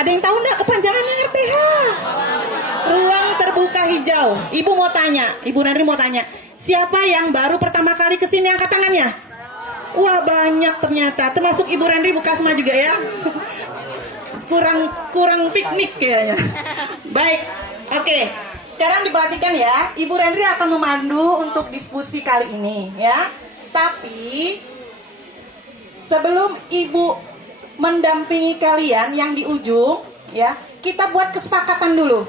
Ada yang tahu enggak kepanjangannya RTH? Ruang terbuka hijau. Ibu mau tanya, Ibu Nandri mau tanya, siapa yang baru pertama kali kesini angkat tangannya? Wah, banyak ternyata, termasuk Ibu Nandri Bukasma juga ya. kurang piknik kayaknya. Baik, oke. Sekarang diperhatikan ya, Ibu Rendri akan memandu untuk diskusi kali ini ya. Tapi sebelum Ibu mendampingi kalian yang di ujung ya, kita buat kesepakatan dulu.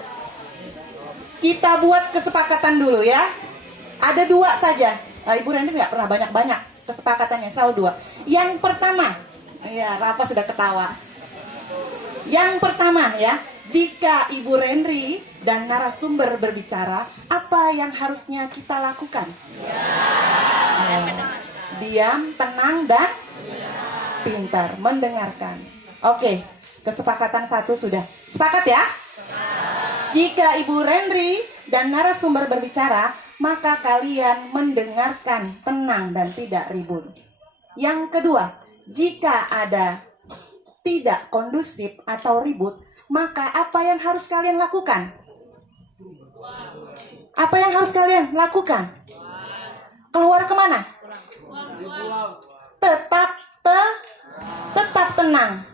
Kita buat kesepakatan dulu ya. Ada 2 saja. Ibu Rendri nggak pernah banyak-banyak kesepakatannya, selalu 2. Yang pertama, ya Rafa sudah ketawa. Yang pertama ya, jika Ibu Rendri dan narasumber berbicara, apa yang harusnya kita lakukan? Diam, tenang, dan pintar, mendengarkan. Oke, kesepakatan 1 sudah. Sepakat ya? Jika Ibu Rendri dan narasumber berbicara, maka kalian mendengarkan, tenang, dan tidak ribut. Yang kedua, jika ada tidak kondusif atau ribut, maka apa yang harus kalian lakukan? Apa yang harus kalian lakukan? Keluar kemana? Tetap tenang.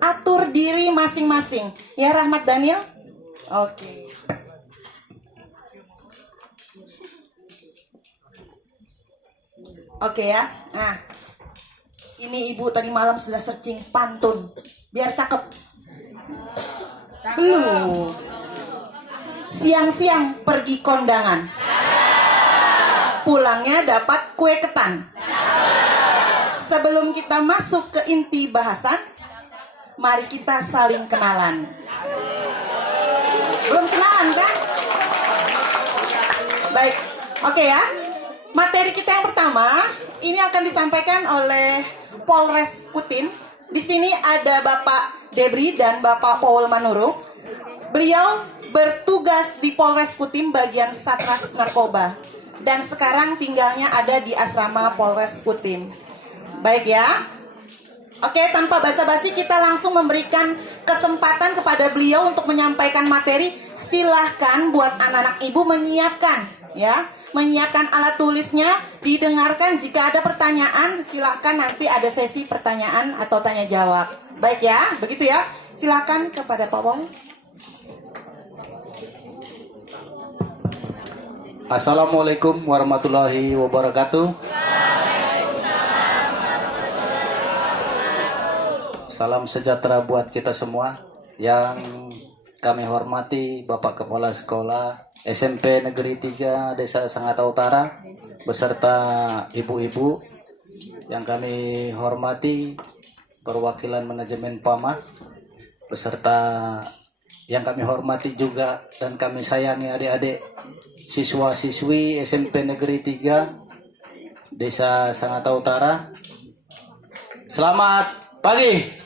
Atur diri masing-masing. Ya Rahmat Daniel? Oke. Oke ya. Nah, ini Ibu tadi malam sudah searching pantun biar cakep. Belum. Siang-siang pergi kondangan. Pulangnya dapat kue ketan. Sebelum kita masuk ke inti bahasan, mari kita saling kenalan. Belum kenalan kan? Baik, oke ya. Materi kita yang pertama ini akan disampaikan oleh Polres Kutim. Di sini ada Bapak Debri dan Bapak Paul Manurung. Beliau bertugas di Polres Kutim bagian Satras Narkoba dan sekarang tinggalnya ada di asrama Polres Kutim. Baik ya. Oke, tanpa basa-basi kita langsung memberikan kesempatan kepada beliau untuk menyampaikan materi. Silahkan buat anak-anak ibu menyiapkan ya. Menyiapkan alat tulisnya, didengarkan. Jika ada pertanyaan, silahkan nanti ada sesi pertanyaan atau tanya jawab. Baik ya, begitu ya. Silahkan kepada Pak Wong. Assalamualaikum warahmatullahi wabarakatuh. Salam sejahtera buat kita semua. Yang kami hormati Bapak Kepala Sekolah SMP Negeri 3 Desa Sangatta Utara beserta ibu-ibu yang kami hormati perwakilan manajemen PAMA beserta yang kami hormati juga dan kami sayangi adik-adik siswa-siswi SMP Negeri 3 Desa Sangatta Utara. Selamat pagi.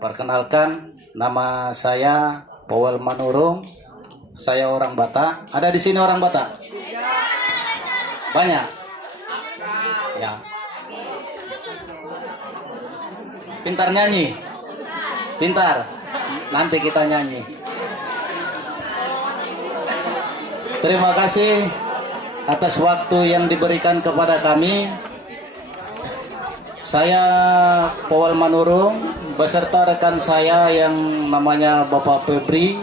Perkenalkan, nama saya Paul Manurung. Saya orang Batak. Ada di sini orang Batak? Banyak. Ya. Pintar nyanyi. Pintar. Nanti kita nyanyi. Terima kasih atas waktu yang diberikan kepada kami. Saya Paul Manurung beserta rekan saya yang namanya Bapak Febri,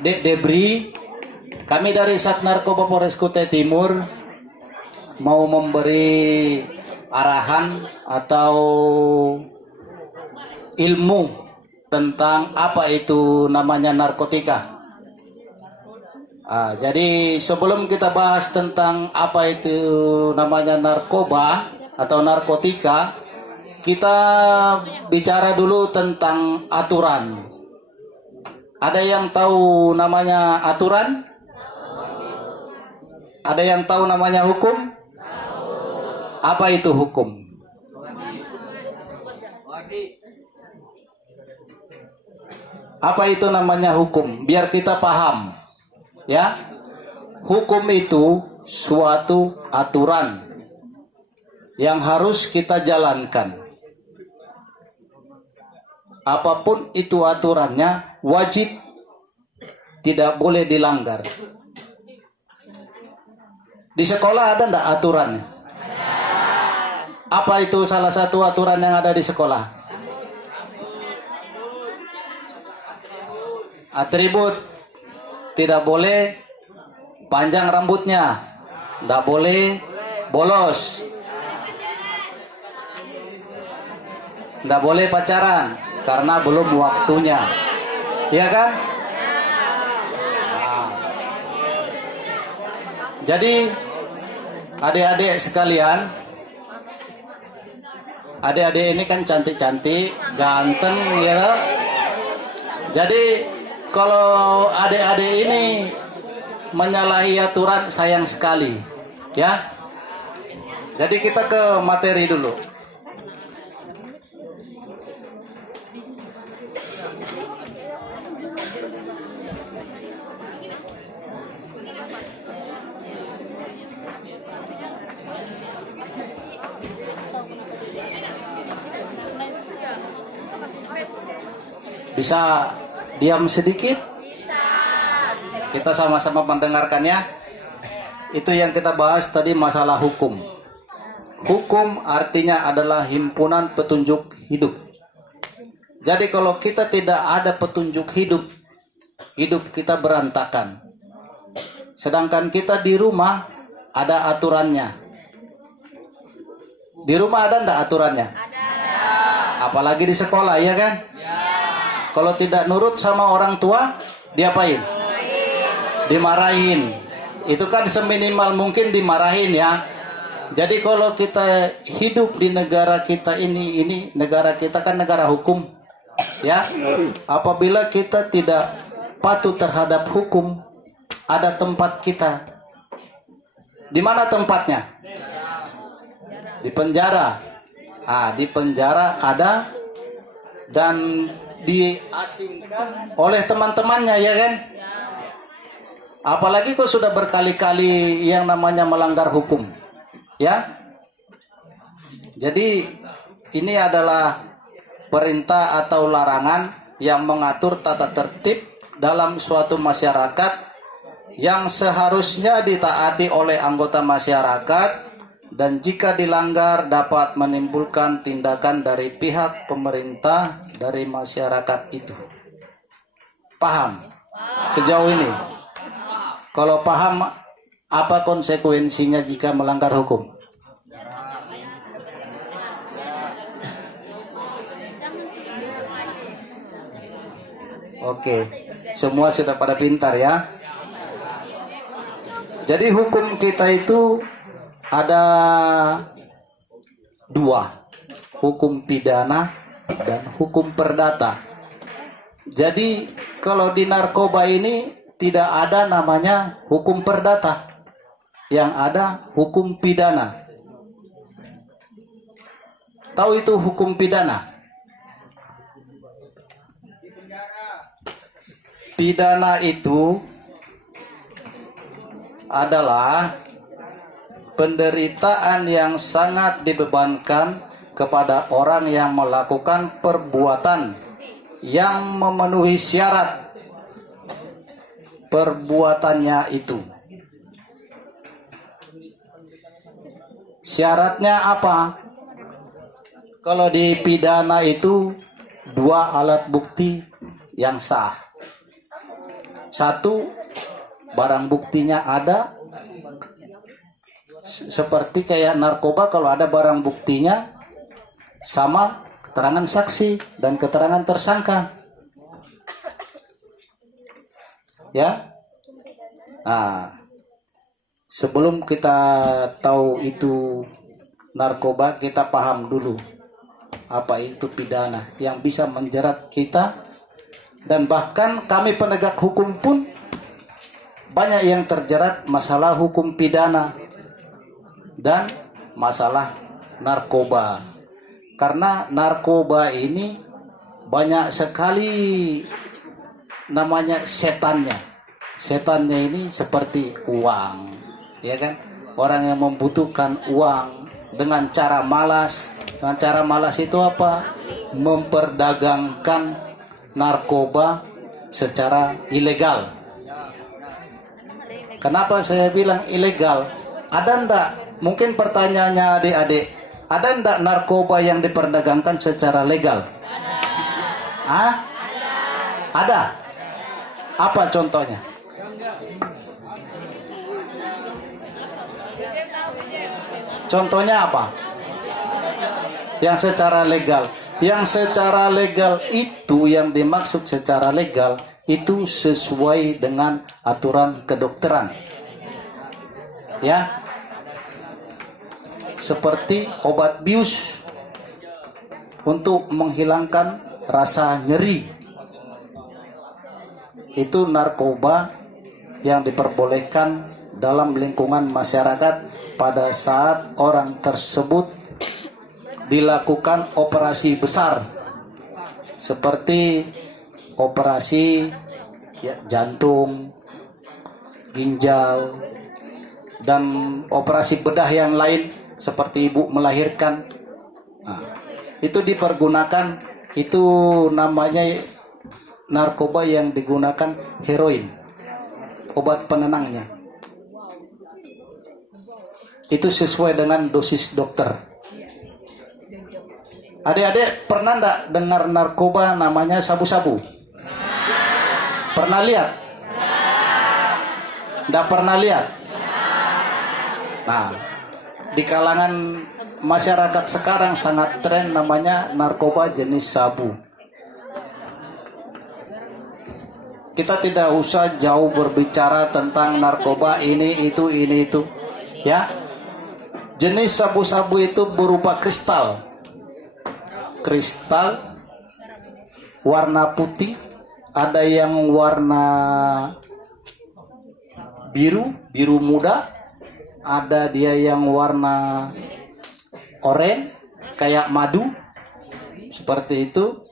Dek Debri. Kami dari Sat Narkoba Polres Kutai Timur mau memberi arahan atau ilmu tentang apa itu namanya narkotika. Jadi sebelum kita bahas tentang apa itu namanya narkoba atau narkotika, kita bicara dulu tentang aturan. Ada yang tahu namanya aturan? Ada yang tahu namanya hukum? Apa itu hukum? Apa itu namanya hukum? Biar kita paham. Ya. Hukum itu suatu aturan yang harus kita jalankan. Apapun itu aturannya, wajib, tidak boleh dilanggar. Di sekolah ada enggak aturannya? Apa itu salah satu aturan yang ada di sekolah? Atribut. Tidak boleh panjang rambutnya. Tidak boleh bolos. Tidak boleh pacaran karena belum waktunya. Iya kan? Nah. Jadi adik-adik sekalian, adik-adik ini kan cantik-cantik, ganteng ya. Jadi kalau adik-adik ini menyalahi aturan, sayang sekali ya. Jadi kita ke materi dulu. Bisa diam sedikit? Kita sama-sama mendengarkan ya. Itu yang kita bahas tadi, masalah hukum. Hukum artinya adalah himpunan petunjuk hidup. Jadi kalau kita tidak ada petunjuk hidup, hidup kita berantakan. Sedangkan kita di rumah ada aturannya. Di rumah ada enggak aturannya? Ada. Apalagi di sekolah, ya kan? Kalau tidak nurut sama orang tua, diapain? Dimarahin. Itu kan seminimal mungkin dimarahin ya. Jadi kalau kita hidup di negara kita ini negara kita kan negara hukum. Ya. Apabila kita tidak patuh terhadap hukum, ada tempat kita. Di mana tempatnya? Di penjara. Di penjara ada, dan diasingkan oleh teman-temannya, ya kan? Apalagi kalau sudah berkali-kali yang namanya melanggar hukum, ya. Jadi ini adalah perintah atau larangan yang mengatur tata tertib dalam suatu masyarakat yang seharusnya ditaati oleh anggota masyarakat, dan jika dilanggar dapat menimbulkan tindakan dari pihak pemerintah dari masyarakat itu. Paham? Sejauh ini? Kalau paham, apa konsekuensinya jika melanggar hukum? Oke, semua sudah pada pintar ya. Jadi hukum kita itu ada dua, hukum pidana dan hukum perdata. Jadi kalau di narkoba ini tidak ada namanya hukum perdata, yang ada hukum pidana. Tahu itu hukum pidana? Pidana itu adalah penderitaan yang sangat dibebankan kepada orang yang melakukan perbuatan yang memenuhi syarat perbuatannya itu. Syaratnya apa? Kalau di pidana itu dua alat bukti yang sah. Satu, barang buktinya ada. Seperti kayak narkoba, kalau ada barang buktinya sama keterangan saksi dan keterangan tersangka. Ya. Nah, sebelum kita tahu itu narkoba, kita paham dulu apa itu pidana yang bisa menjerat kita. Dan bahkan kami penegak hukum pun banyak yang terjerat masalah hukum pidana dan masalah narkoba. Karena narkoba ini banyak sekali namanya setannya. Setannya ini seperti uang, ya kan? Orang yang membutuhkan uang dengan cara malas. Dengan cara malas itu apa? Memperdagangkan narkoba secara ilegal. Kenapa saya bilang ilegal? Ada ndak? Mungkin pertanyaannya adik-adik, ada ndak narkoba yang diperdagangkan secara legal? Hah? Ada. Apa contohnya? Contohnya apa? Yang secara legal. Yang secara legal itu, yang dimaksud secara legal itu sesuai dengan aturan kedokteran. Ya. Seperti obat bius untuk menghilangkan rasa nyeri. Itu narkoba yang diperbolehkan dalam lingkungan masyarakat pada saat orang tersebut dilakukan operasi besar seperti operasi jantung, ginjal, dan operasi bedah yang lain seperti ibu melahirkan. Nah, itu dipergunakan, itu namanya narkoba yang digunakan heroin, obat penenangnya. Itu sesuai dengan dosis dokter. Adik-adik pernah enggak dengar narkoba namanya sabu-sabu? Pernah lihat? Enggak pernah lihat? Nah, di kalangan masyarakat sekarang sangat tren namanya narkoba jenis sabu. Kita tidak usah jauh berbicara tentang narkoba ini itu, ya. Jenis sabu-sabu itu berupa kristal warna putih, ada yang warna biru muda, ada dia yang warna oranye kayak madu, seperti itu.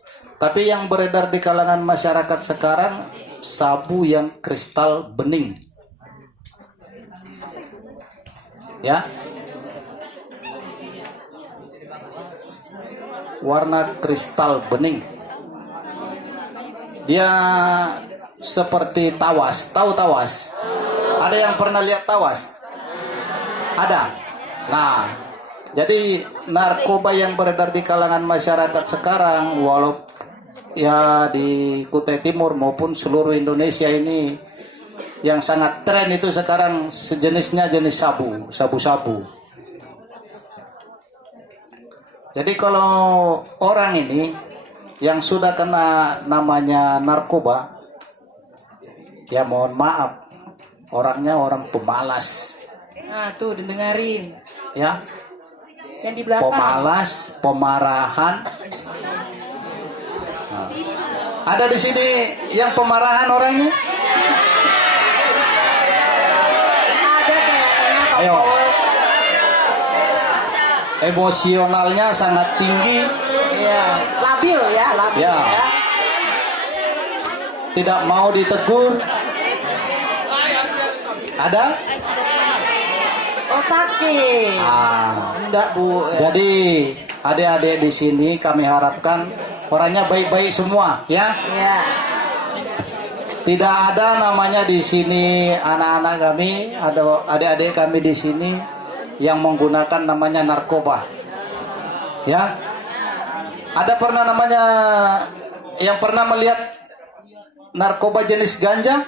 Tapi yang beredar di kalangan masyarakat sekarang sabu yang kristal bening, ya, warna kristal bening. Dia seperti tawas. Tahu tawas? Ada yang pernah lihat tawas? Ada. Nah, jadi narkoba yang beredar di kalangan masyarakat sekarang, walau ya di Kutai Timur maupun seluruh Indonesia ini, yang sangat tren itu sekarang sejenisnya jenis sabu-sabu. Jadi kalau orang ini yang sudah kena namanya narkoba, ya mohon maaf, orangnya orang pemalas. Nah, tuh didengarin. Ya. Yang di belakang. Pemalas, pemarahan. Nah. Ada di sini yang pemarahan orangnya? Ada kayaknya Pak Ayo. Paul. Emosionalnya sangat tinggi. Iya, labil ya. Ya. Tidak mau ditegur. Ada? Oh, sakit. Enggak, Bu. Jadi adik-adik di sini kami harapkan orangnya baik-baik semua, ya. Iya. Tidak ada namanya di sini anak-anak kami, ada adik-adik kami di sini yang menggunakan namanya narkoba. Ya. Ada pernah namanya yang pernah melihat narkoba jenis ganja?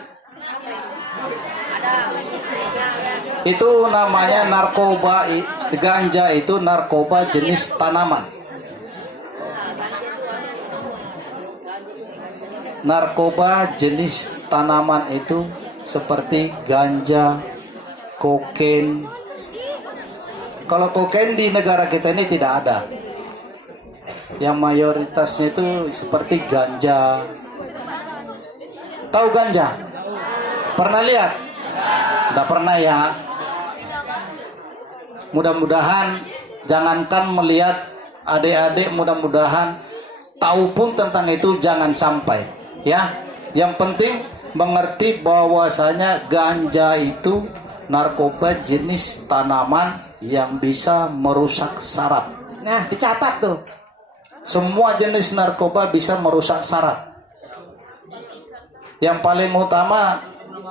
Itu namanya narkoba ganja, itu narkoba jenis tanaman. Narkoba jenis tanaman itu seperti ganja, kokain. Kalau kokain di negara kita ini tidak ada. Yang mayoritasnya itu seperti ganja. Tahu ganja? Pernah lihat? Tidak pernah ya. Mudah-mudahan jangankan melihat adik-adik, mudah-mudahan tahu pun tentang itu jangan sampai, ya. Yang penting mengerti bahwasanya ganja itu narkoba jenis tanaman yang bisa merusak saraf. Nah, dicatat tuh. Semua jenis narkoba bisa merusak saraf. Yang paling utama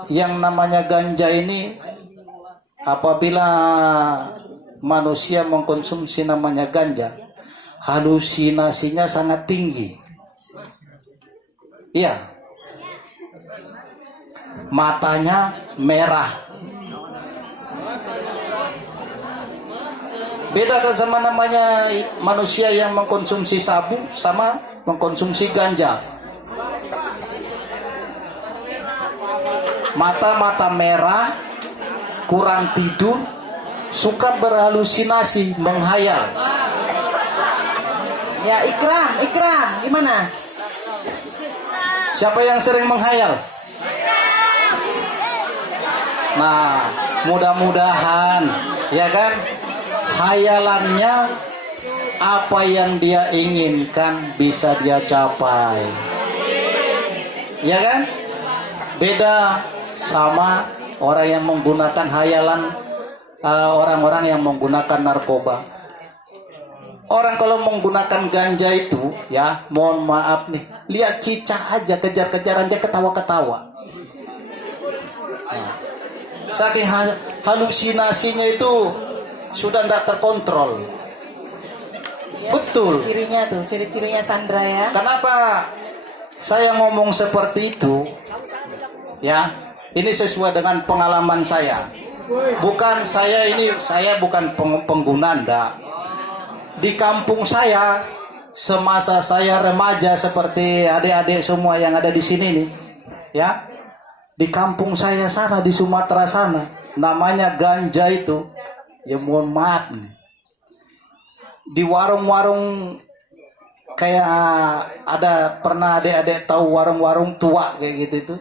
yang namanya ganja ini, apabila manusia mengkonsumsi namanya ganja, halusinasinya sangat tinggi. Iya. Matanya merah. Beda kan sama namanya manusia yang mengkonsumsi sabu sama mengkonsumsi ganja. Mata-mata merah, kurang tidur, suka berhalusinasi, menghayal. Ya, Ikram, gimana? Siapa yang sering menghayal? Nah, mudah-mudahan, ya kan, hayalannya apa yang dia inginkan bisa dia capai. Ya kan? Beda sama orang yang menggunakan hayalan, orang-orang yang menggunakan narkoba. Orang kalau menggunakan ganja itu, ya, mohon maaf nih, lihat cicak aja, kejar-kejaran dia ketawa-ketawa. Nah, saking halusinasinya itu sudah tidak terkontrol. Ya, Betul. Ciri-cirinya Sandra ya. Kenapa saya ngomong seperti itu? Ya, ini sesuai dengan pengalaman saya. Bukan saya bukan pengguna, enggak. Di kampung saya, semasa saya remaja seperti adik-adik semua yang ada di sini nih, ya, di kampung saya sana di Sumatera sana, namanya ganja itu, ya mohon maaf nih, di warung-warung kayak ada, pernah adik-adik tahu warung-warung tua kayak gitu itu,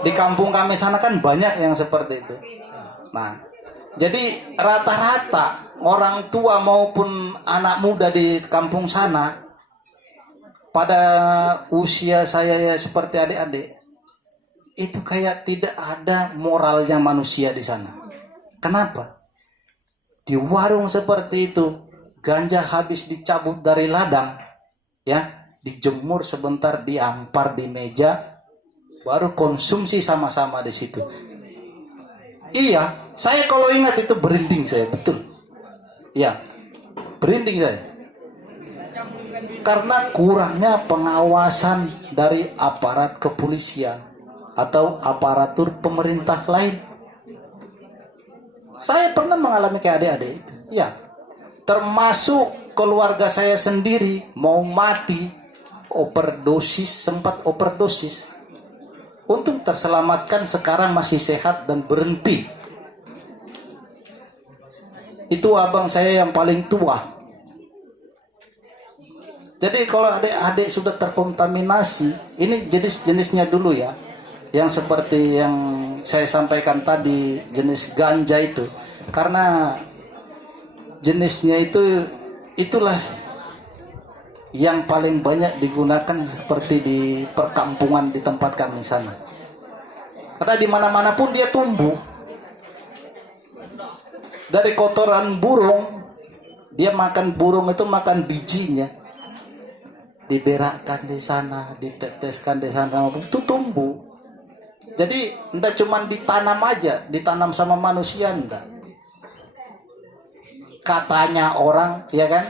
di kampung kami sana kan banyak yang seperti itu. Nah, jadi rata-rata orang tua maupun anak muda di kampung sana pada usia saya ya seperti adik-adik itu kayak tidak ada moralnya manusia di sana. Kenapa? Di warung seperti itu ganja habis dicabut dari ladang, ya, dijemur sebentar, diampar di meja, baru konsumsi sama-sama di situ. Iya, saya kalau ingat itu berinding saya, betul. Iya, berinding saya. Karena kurangnya pengawasan dari aparat kepolisian atau aparatur pemerintah lain. Saya pernah mengalami kayak adik-adik itu. Ya, termasuk keluarga saya sendiri mau mati, overdosis, sempat overdosis. Untung terselamatkan, sekarang masih sehat dan berhenti. Itu abang saya yang paling tua. Jadi kalau adik-adik sudah terkontaminasi, ini jenis-jenisnya dulu ya. Yang seperti yang saya sampaikan tadi, jenis ganja itu. Karena jenisnya itulah yang paling banyak digunakan seperti di perkampungan di tempat kami sana. Karena di mana-mana pun dia tumbuh. Dari kotoran burung, dia makan burung itu makan bijinya. Diberakkan di sana, diteteskan di sana, itu tumbuh. Jadi enggak cuma ditanam aja, ditanam sama manusia enggak. Katanya orang, ya kan,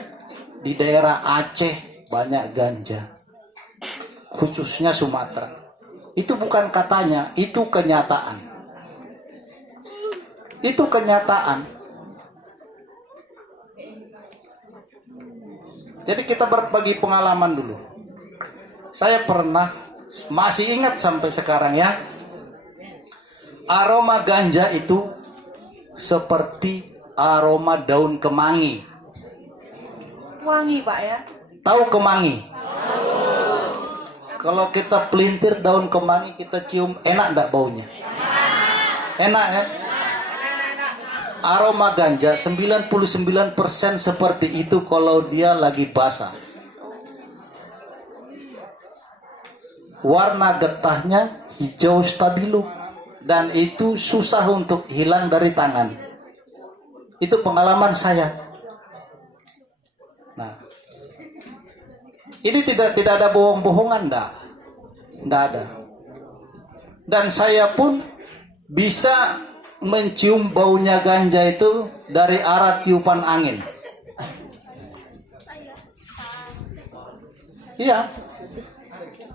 di daerah Aceh banyak ganja, khususnya Sumatera. Itu bukan katanya, itu kenyataan. Itu kenyataan. Jadi kita berbagi pengalaman dulu. Saya pernah, masih ingat sampai sekarang ya, aroma ganja itu seperti aroma daun kemangi. Wangi Pak ya. Tahu kemangi? Kalau kita pelintir daun kemangi, kita cium, enak enggak baunya? Enak kan? Aroma ganja 99% seperti itu kalau dia lagi basah. Warna getahnya hijau stabilo, dan itu susah untuk hilang dari tangan. Itu pengalaman saya. Nah, ini tidak ada bohong-bohongan, enggak ada. Dan saya pun bisa mencium baunya ganja itu dari arah tiupan angin. Iya,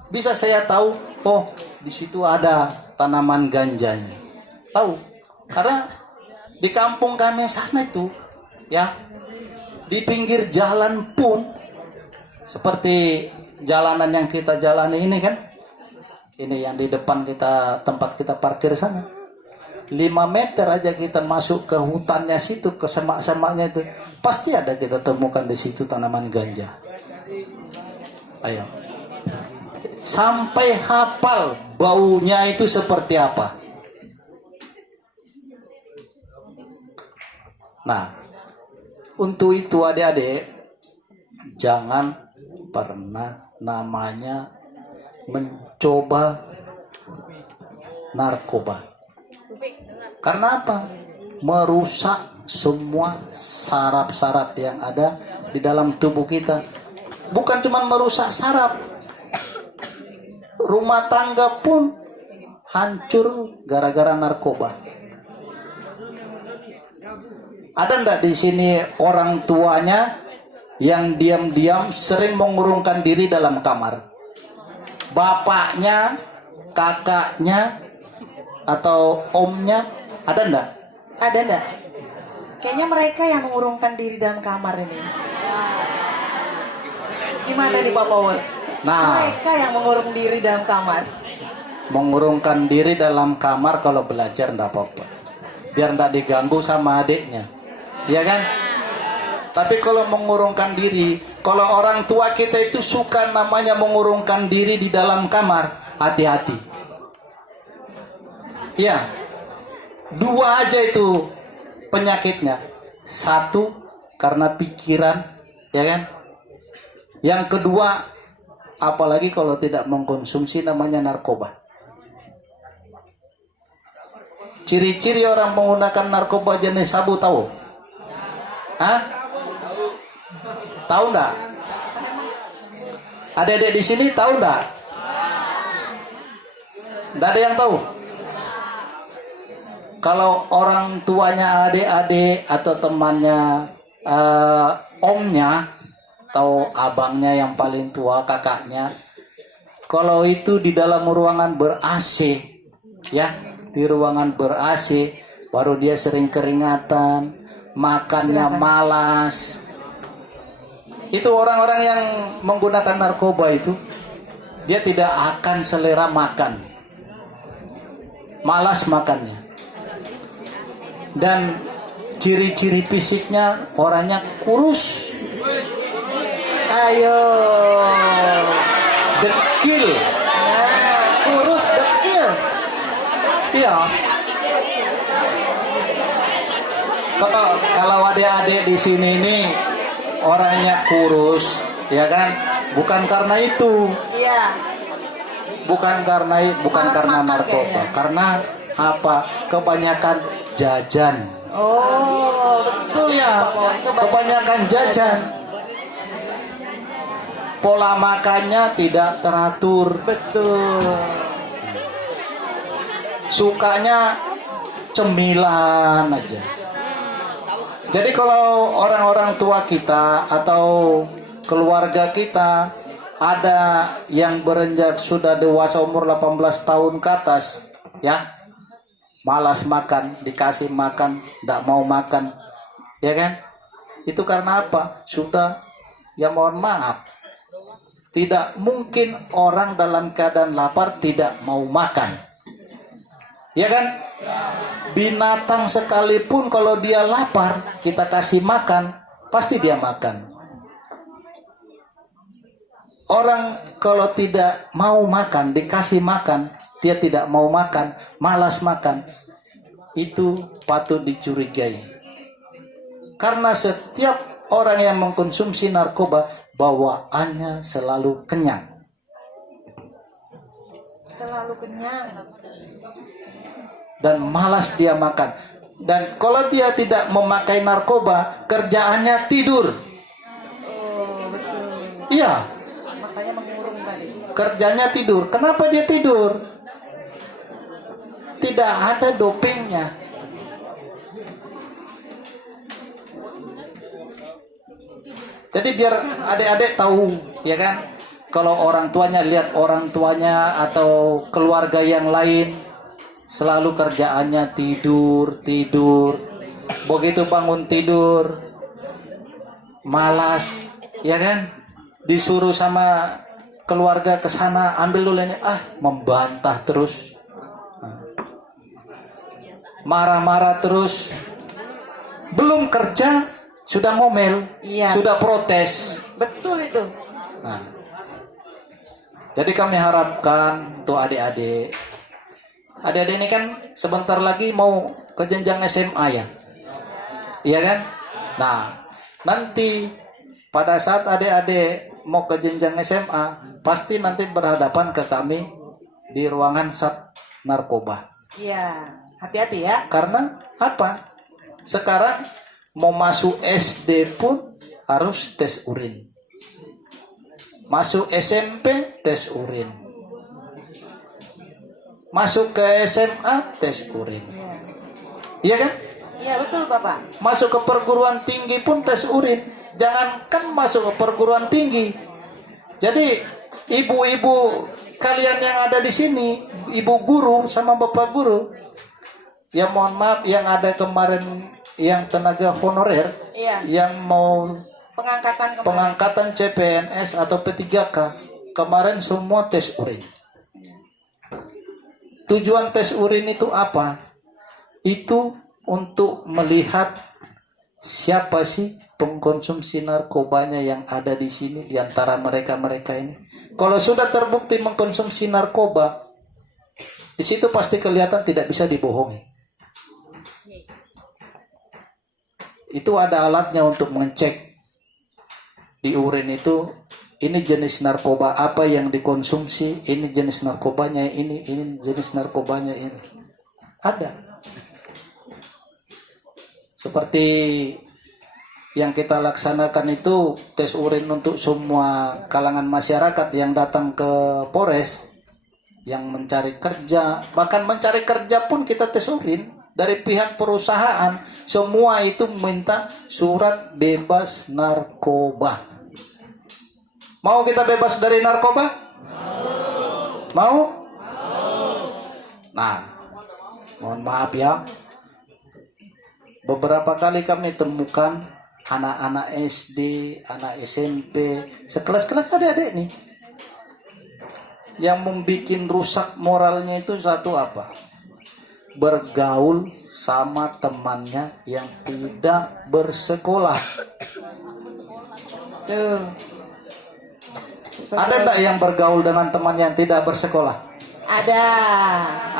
bisa saya tahu. Oh, di situ ada tanaman ganjanya. Tahu, karena di kampung kami sana itu, ya, di pinggir jalan pun seperti jalanan yang kita jalani ini kan, ini yang di depan kita, tempat kita parkir sana, 5 meter aja kita masuk ke hutannya situ, ke semak-semaknya itu, pasti ada kita temukan di situ tanaman ganja. Ayo, sampai hafal baunya itu seperti apa. Nah, untuk itu adik-adik, jangan pernah namanya mencoba narkoba. Karena apa? Merusak semua saraf-saraf yang ada di dalam tubuh kita. Bukan cuma merusak saraf, rumah tangga pun hancur gara-gara narkoba. Ada enggak di sini orang tuanya yang diam-diam sering mengurungkan diri dalam kamar? Bapaknya, kakaknya, atau omnya, ada enggak? Ada enggak? Kayaknya mereka yang mengurungkan diri dalam kamar ini. Gimana nih Pak Paul? Nah, Mereka yang mengurung diri dalam kamar. mengurungkan diri dalam kamar kalau belajar enggak apa-apa. Biar enggak diganggu sama adiknya. Ya kan? Tapi kalau mengurungkan diri, kalau orang tua kita itu suka namanya mengurungkan diri di dalam kamar, hati-hati. Ya, 2 aja itu penyakitnya. 1 karena pikiran, ya kan? Yang kedua, apalagi kalau tidak mengkonsumsi namanya narkoba. Ciri-ciri orang menggunakan narkoba jenis sabu tahu? Hah? Tahu enggak? Adik-adik di sini tahu enggak? Enggak ada yang tahu? Kalau orang tuanya adik-adik atau temannya, omnya atau abangnya yang paling tua, kakaknya, kalau itu di dalam ruangan ber-AC, ya, di ruangan ber-AC, baru dia sering keringatan, makannya malas. Itu orang-orang yang menggunakan narkoba itu, dia tidak akan selera makan, malas makannya. Dan ciri-ciri fisiknya orangnya kurus, Ayo. dekil. Nah, kurus dekil. Iya. Kalau adik-adik di sini nih orangnya kurus, ya kan? Bukan karena itu. Iya. Bukan karena makan narkoba. kayaknya. Karena apa? Kebanyakan jajan. Oh, betul Ya, Pak Paul. kebanyakan jajan. Pola makannya tidak teratur. Betul. Sukanya cemilan aja. Jadi kalau orang-orang tua kita atau keluarga kita ada yang beranjak sudah dewasa umur 18 tahun ke atas, ya, malas makan, dikasih makan, tidak mau makan, ya kan? Itu karena apa? Sudah, ya mohon maaf, tidak mungkin orang dalam keadaan lapar tidak mau makan. Ya kan? Binatang sekalipun kalau dia lapar, kita kasih makan, pasti dia makan. Orang kalau tidak mau makan, dikasih makan, dia tidak mau makan, malas makan. Itu patut dicurigai. Karena setiap orang yang mengkonsumsi narkoba, bawaannya selalu kenyang. Selalu kenyang. Dan malas dia makan. Dan kalau dia tidak memakai narkoba, kerjaannya tidur. Oh, betul. Iya, Makanya mengurung tadi. kerjanya tidur. Kenapa dia tidur? Tidak ada dopingnya. Jadi biar adik-adik tahu, ya kan? Kalau orang tuanya lihat orang tuanya atau keluarga yang lain selalu kerjaannya tidur, tidur. Begitu bangun tidur, malas, ya kan? Disuruh sama keluarga ke sana, ambil dulu ini, membantah terus. Marah-marah terus. Belum kerja sudah ngomel, Iya. sudah protes. Betul itu. Nah, jadi kami harapkan untuk adik-adik ini kan sebentar lagi mau ke jenjang SMA ya, iya kan? Nah, nanti pada saat adik-adik mau ke jenjang SMA, pasti nanti berhadapan ke kami di ruangan sat narkoba. Iya. Hati-hati ya. Karena apa? Sekarang mau masuk SD pun harus tes urin. Masuk SMP tes urin. Masuk ke SMA tes urin. Iya. Iya kan? Iya, betul Bapak. Masuk ke perguruan tinggi pun tes urin. Jangankan masuk ke perguruan tinggi. Jadi ibu-ibu kalian yang ada di sini, ibu guru sama bapak guru, ya mohon maaf yang ada kemarin yang tenaga honorer, Iya. yang mau Pengangkatan kemarin. pengangkatan CPNS atau P3K, kemarin semua tes urin. Tujuan tes urin itu apa? Itu untuk melihat siapa sih pengkonsumsi narkobanya yang ada di sini di antara mereka-mereka ini. Kalau sudah terbukti mengkonsumsi narkoba, di situ pasti kelihatan tidak bisa dibohongi. Itu ada alatnya untuk mengecek di urin itu, ini jenis narkoba apa yang dikonsumsi, ini jenis narkobanya, ini jenis narkobanya ini. Ada. Seperti yang kita laksanakan itu tes urin untuk semua kalangan masyarakat yang datang ke Polres, yang mencari kerja, bahkan mencari kerja pun kita tes urin. Dari pihak perusahaan semua itu minta surat bebas narkoba. Mau kita bebas dari narkoba? Mau? Nah, mohon maaf ya, beberapa kali kami temukan anak-anak SD, anak SMP, sekelas-kelas adik-adik nih, yang membuat rusak moralnya itu satu apa? Bergaul sama temannya yang tidak bersekolah. Tuh. Ada enggak yang bergaul dengan teman yang tidak bersekolah? Ada.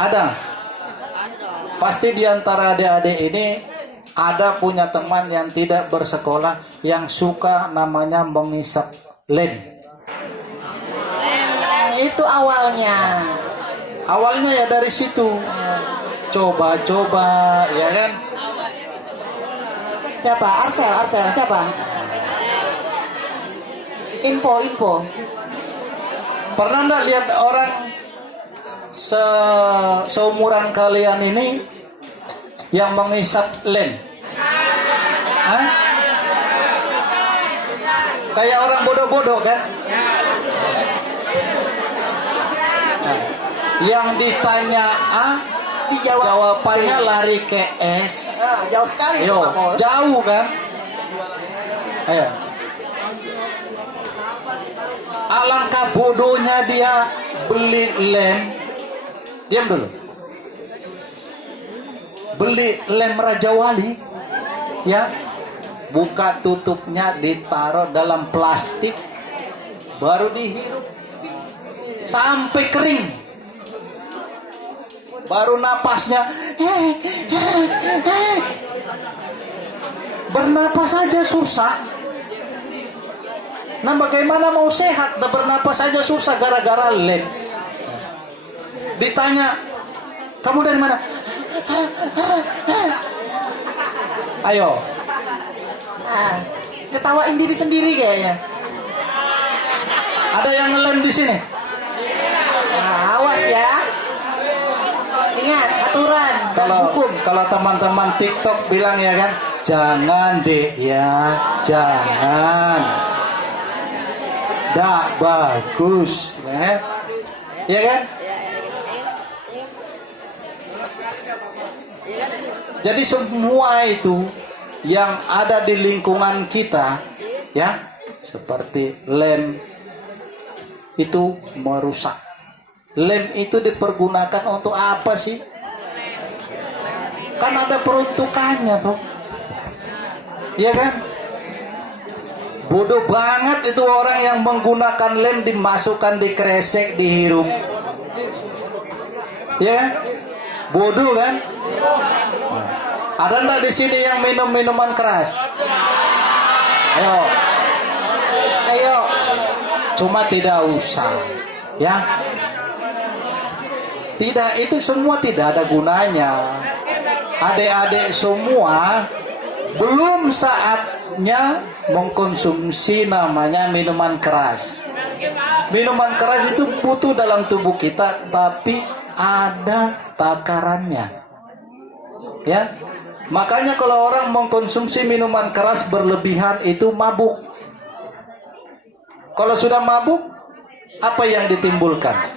Ada. Pasti di antara adik-adik ini ada punya teman yang tidak bersekolah yang suka namanya mengisap lem. Itu awalnya. Awalnya ya dari situ. Coba-coba, ya kan? Siapa? Arsel, siapa? Info. Pernah enggak lihat orang seumuran kalian ini yang mengisap lem? Hah? Kayak orang bodoh-bodoh kan? Nah, yang ditanya A, Dijawab. jawabannya lari ke S. Jauh sekali Yo, Pak Pol. jauh kan? Ayo. Alangkah bodohnya dia beli lem. Diam dulu. Beli lem Raja Wali, ya, buka tutupnya, ditaruh dalam plastik, baru dihirup sampai kering, baru napasnya bernapas saja susah. Nah, bagaimana mau sehat dan bernapas saja susah gara-gara lem? Ditanya, kamu dari mana? Ayo. Nah, ketawain diri sendiri kayaknya. Ada yang ngelem di sini? Nah, awas ya. Ingat aturan dan hukum. Kalau teman-teman TikTok bilang ya kan, jangan dek ya, jangan. Dak bagus, ya kan? Jadi semua itu yang ada di lingkungan kita, ya, seperti lem itu merusak. Lem itu dipergunakan untuk apa sih? Kan ada peruntukannya toh. Iya kan? Bodoh banget itu orang yang menggunakan lem dimasukkan di kresek, dihirup. Iya kan? Bodoh kan? Ada enggak di sini yang minum minuman keras? Ayo. Ayo. Cuma tidak usah. Ya. Tidak, itu semua tidak ada gunanya. Adik-adik semua belum saatnya mengkonsumsi namanya minuman keras. Minuman keras itu butuh dalam tubuh kita, tapi ada takarannya. Ya. Makanya kalau orang mengkonsumsi minuman keras berlebihan itu mabuk. Kalau sudah mabuk, apa yang ditimbulkan?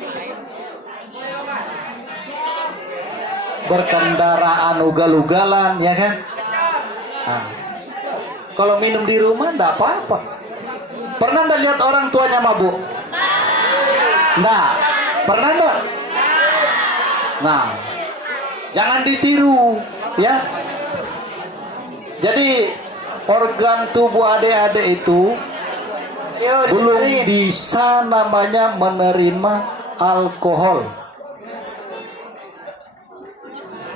Berkendaraan ugal-ugalan, ya kan? Nah, kalau minum di rumah enggak apa-apa. Pernah enggak lihat orang tuanya mabuk? Enggak. Pernah enggak? Nah, jangan ditiru, ya. Jadi organ tubuh adik-adik itu belum bisa namanya menerima alkohol.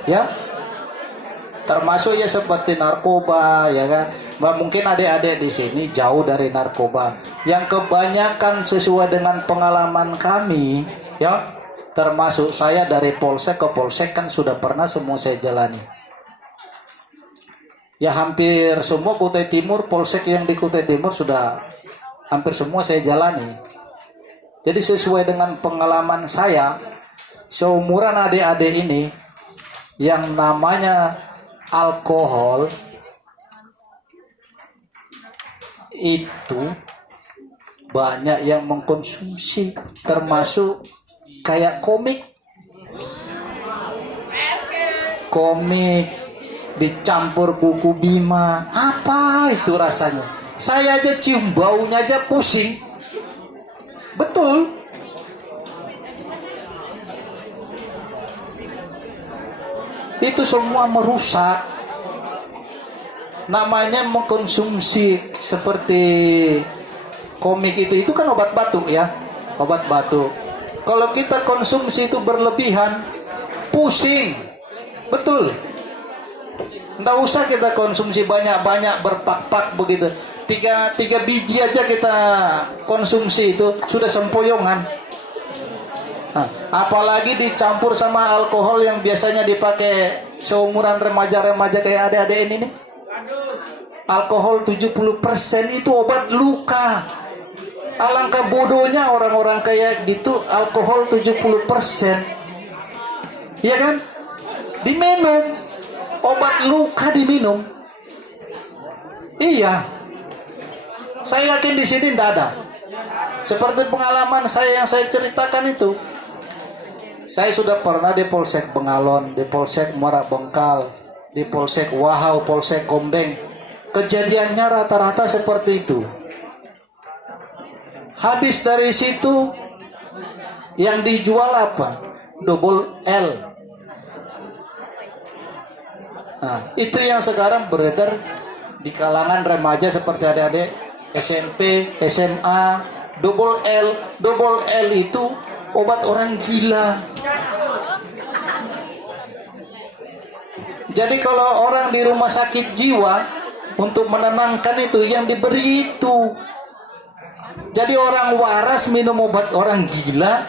Ya, termasuk ya seperti narkoba, ya kan. Mungkin adik-adik di sini jauh dari narkoba. Yang kebanyakan sesuai dengan pengalaman kami, ya, termasuk saya dari polsek ke polsek kan sudah pernah semua saya jalani. Ya hampir semua Kutai Timur, polsek yang di Kutai Timur sudah hampir semua saya jalani. Jadi sesuai dengan pengalaman saya, seumuran adik-adik ini, yang namanya alkohol itu banyak yang mengkonsumsi, termasuk kayak komik dicampur buku Bima. Apa itu rasanya? Saya aja cium baunya aja pusing. Betul. Itu semua merusak. Namanya mengkonsumsi seperti komik itu kan obat batuk ya, obat batuk. Kalau kita konsumsi itu berlebihan, pusing. Betul. Nggak usah kita konsumsi banyak-banyak berpak-pak begitu. Tiga biji aja kita konsumsi itu sudah sempoyongan. Nah, apalagi dicampur sama alkohol yang biasanya dipakai seumuran remaja-remaja kayak adik-adik ini nih. Alkohol 70% itu obat luka. Alangkah bodohnya orang-orang kayak gitu, alkohol 70%. Iya kan? Diminum. Obat luka diminum. Iya. Saya yakin di sini tidak ada. Seperti pengalaman saya yang saya ceritakan itu. Saya sudah pernah di Polsek Bengalon, di Polsek Muara Bengkal, di Polsek Wahau, Polsek Kombeng. Kejadiannya rata-rata seperti itu. Habis dari situ yang dijual apa? Double L. Nah, itu yang sekarang beredar di kalangan remaja seperti adik-adik SMP, SMA. Double L itu obat orang gila. Jadi kalau orang di rumah sakit jiwa, untuk menenangkan itu yang diberi itu. Jadi orang waras minum obat orang gila,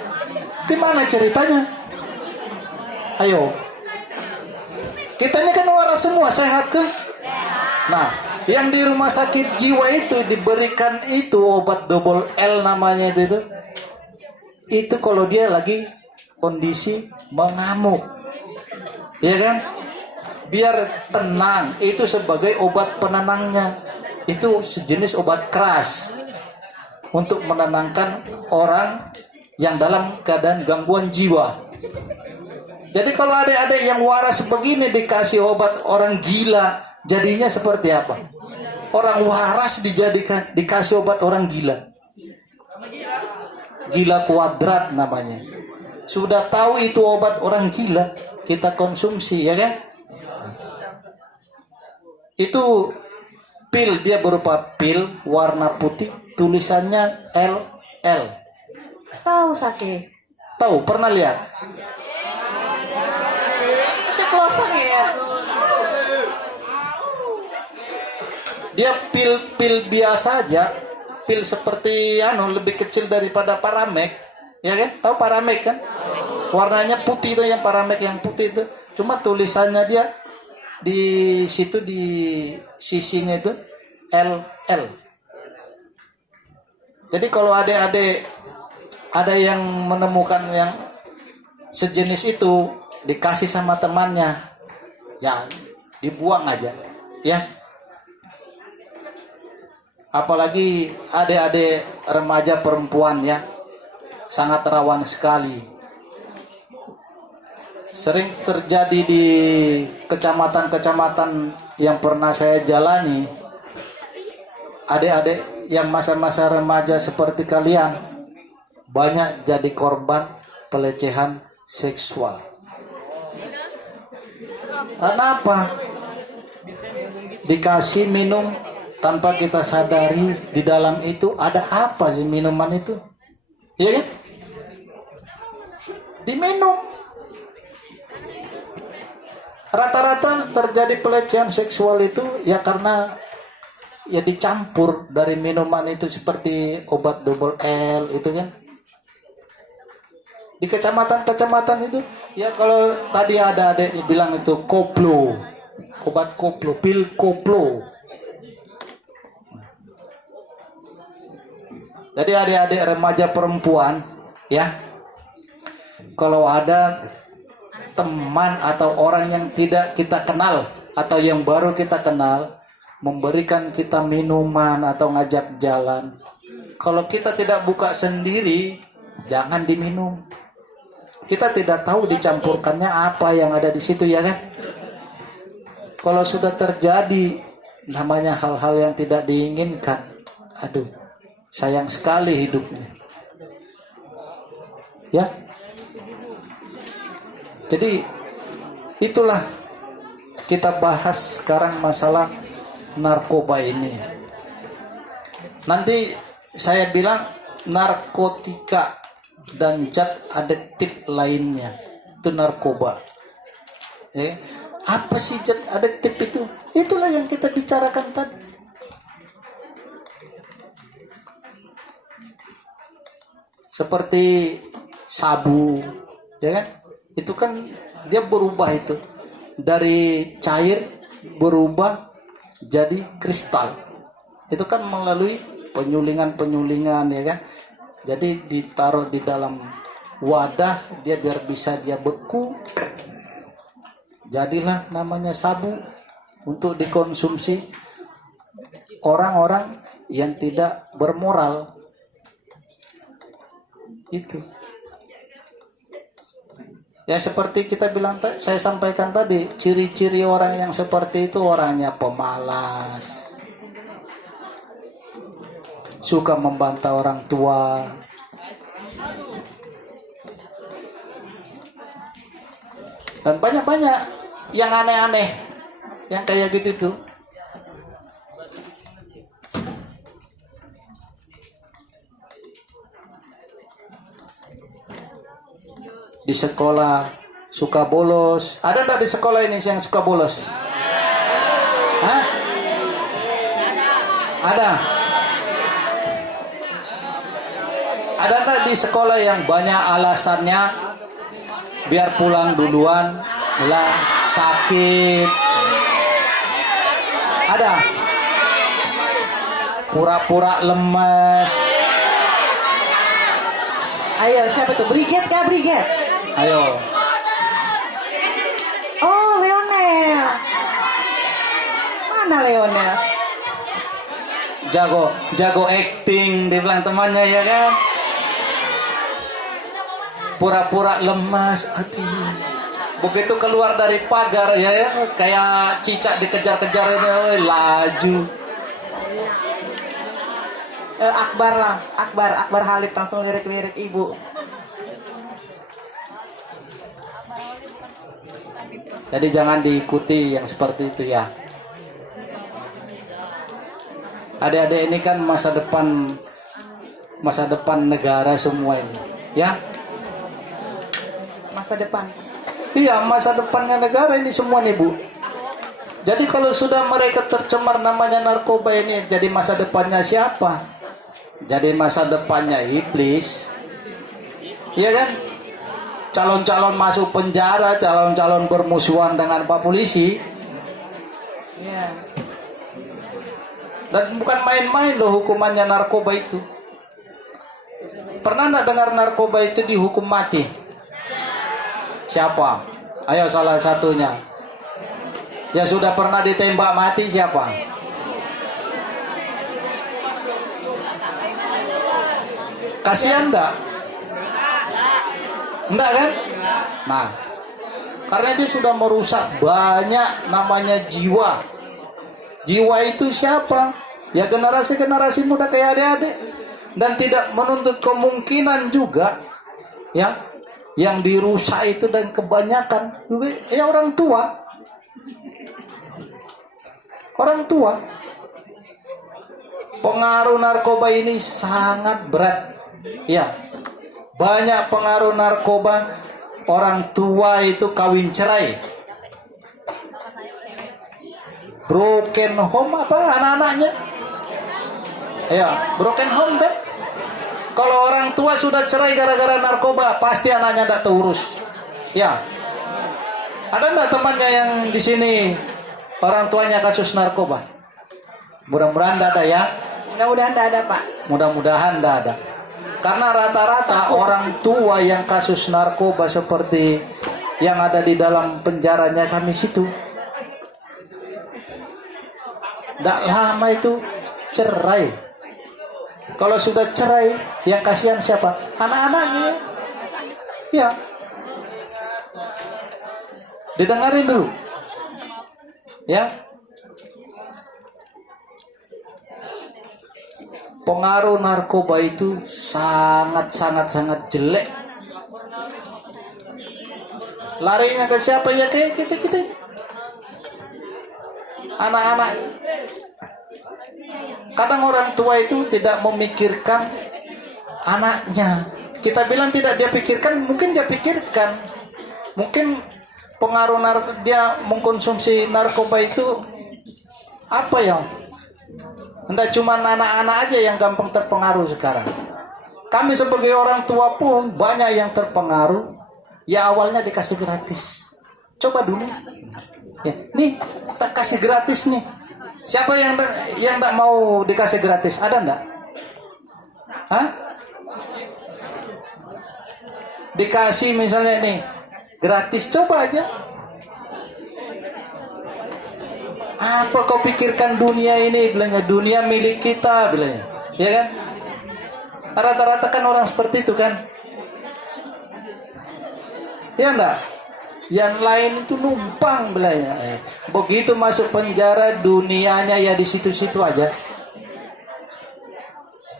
gimana ceritanya? Ayo, kita ini kan waras semua, sehat kan? Nah, yang di rumah sakit jiwa itu diberikan itu obat double L namanya itu. Itu kalau dia lagi kondisi mengamuk. Ya kan? Biar tenang, itu sebagai obat penenangnya. Itu sejenis obat keras untuk menenangkan orang yang dalam keadaan gangguan jiwa. Jadi kalau adik-adik yang waras begini dikasih obat orang gila, jadinya seperti apa? Orang waras dikasih obat orang gila. Gila kuadrat namanya. Sudah tahu itu obat orang gila, kita konsumsi, ya kan? Itu pil, dia berupa pil warna putih, tulisannya LL. Tahu Sake? Tahu, pernah lihat? Keceplosan ya. Dia pil biasa aja, pil seperti lebih kecil daripada Paramek, ya kan? Tahu Paramek kan? Warnanya putih itu, yang Paramek yang putih itu. Cuma tulisannya dia di situ di sisinya itu LL. Jadi kalau adik-adik ada yang menemukan yang sejenis itu, dikasih sama temannya, ya dibuang aja, ya. Apalagi adik-adik remaja perempuan ya, sangat rawan sekali. Sering terjadi di kecamatan-kecamatan yang pernah saya jalani. Adik-adik yang masa-masa remaja seperti kalian banyak jadi korban pelecehan seksual. Kenapa? Dikasih minum tanpa kita sadari di dalam itu ada apa sih minuman itu? Iya kan? Diminum. Rata-rata terjadi pelecehan seksual itu ya karena ya dicampur dari minuman itu seperti obat double L itu kan. Di kecamatan-kecamatan itu ya, kalau tadi ada adik bilang itu koplo, obat koplo, pil koplo. Jadi adik-adik remaja perempuan ya, kalau ada teman atau orang yang tidak kita kenal atau yang baru kita kenal memberikan kita minuman atau ngajak jalan, kalau kita tidak buka sendiri jangan diminum. Kita tidak tahu dicampurkannya apa yang ada di situ, ya kan? Kalau sudah terjadi namanya hal-hal yang tidak diinginkan, aduh, sayang sekali hidupnya. Ya. Jadi itulah kita bahas sekarang masalah narkoba ini. Nanti saya bilang narkotika dan zat adiktif lainnya itu narkoba. Apa sih zat adiktif itu? Itulah yang kita bicarakan tadi. Seperti sabu, ya kan? Itu kan dia berubah itu dari cair berubah jadi kristal. Itu kan melalui penyulingan ya kan. Jadi ditaruh di dalam wadah dia biar bisa dia beku. Jadilah namanya sabu untuk dikonsumsi orang-orang yang tidak bermoral. Itu. Ya seperti kita bilang, saya sampaikan tadi, ciri-ciri orang yang seperti itu orangnya pemalas, suka membantah orang tua, dan banyak-banyak yang aneh-aneh, yang kayak gitu tuh. Di sekolah suka bolos. Ada enggak di sekolah ini yang suka bolos? Hah? Ada. Ada enggak di sekolah yang banyak alasannya biar pulang duluan, lah sakit. Ada. Pura-pura lemas. Ayo, siapa tuh? Brigade kah? Brigade? Ayo. Oh, Leonel. Mana Leonel? Jago acting, dibilang temannya ya kan. Pura-pura lemas, aduh. Begitu keluar dari pagar ya, kayak cicak dikejar-kejar ini, laju. Akbar lah, Akbar Halid langsung lirik-lirik ibu. Jadi jangan diikuti yang seperti itu ya. Adik-adik ini kan masa depan negara semua ini, ya. Masa depan. Iya, masa depannya negara ini semua nih, Bu. Jadi kalau sudah mereka tercemar namanya narkoba ini, jadi masa depannya siapa? Jadi masa depannya iblis. Iya kan? Calon-calon masuk penjara, calon-calon bermusuhan dengan Pak Polisi. Iya. Dan bukan main-main loh hukumannya narkoba itu. Pernah nggak dengar narkoba itu dihukum mati? Siapa? Ayo salah satunya. Yang sudah pernah ditembak mati siapa? Kasihan enggak? Enggak kan? Nah, karena dia sudah merusak banyak namanya jiwa. Jiwa itu siapa? Ya generasi-generasi muda kayak adik-adik. Dan tidak menuntut kemungkinan juga ya, yang dirusak itu dan kebanyakan juga ya orang tua. Orang tua. Pengaruh narkoba ini sangat berat. Ya. Banyak pengaruh narkoba, orang tua itu kawin cerai. Broken home apa anak-anaknya? Ya, broken home kan? Kalau orang tua sudah cerai gara-gara narkoba, pasti anaknya tidak terurus. Ya. Ada enggak temannya yang di sini orang tuanya kasus narkoba? Mudah-mudahan tidak ada ya. Mudah-mudahan tidak ada, Pak. Mudah-mudahan tidak ada. Karena rata-rata orang tua yang kasus narkoba seperti yang ada di dalam penjaranya kami situ, tidak lama itu cerai. Kalau sudah cerai, yang kasihan siapa? Anak-anaknya. Ya. Didengarin dulu. Ya. Pengaruh narkoba itu sangat jelek. Larinya ke siapa ya? Kayak kita. Anak-anak. Kadang orang tua itu tidak memikirkan anaknya. Kita bilang tidak dia pikirkan, mungkin dia pikirkan. Mungkin pengaruh dia mengkonsumsi narkoba itu apa ya? Tidak cuma anak-anak aja yang gampang terpengaruh sekarang. Kami sebagai orang tua pun banyak yang terpengaruh. Ya awalnya dikasih gratis. Coba dulu. Ya, nih kita kasih gratis nih. Siapa yang tidak mau dikasih gratis? Ada enggak? Hah? Dikasih misalnya nih gratis, coba aja. Apa kau pikirkan dunia ini? Bilangnya dunia milik kita, bilangnya. Ya kan? Rata-rata kan orang seperti itu kan? Ya enggak? Yang lain itu numpang bilangnya. Begitu masuk penjara dunianya ya di situ-situ aja.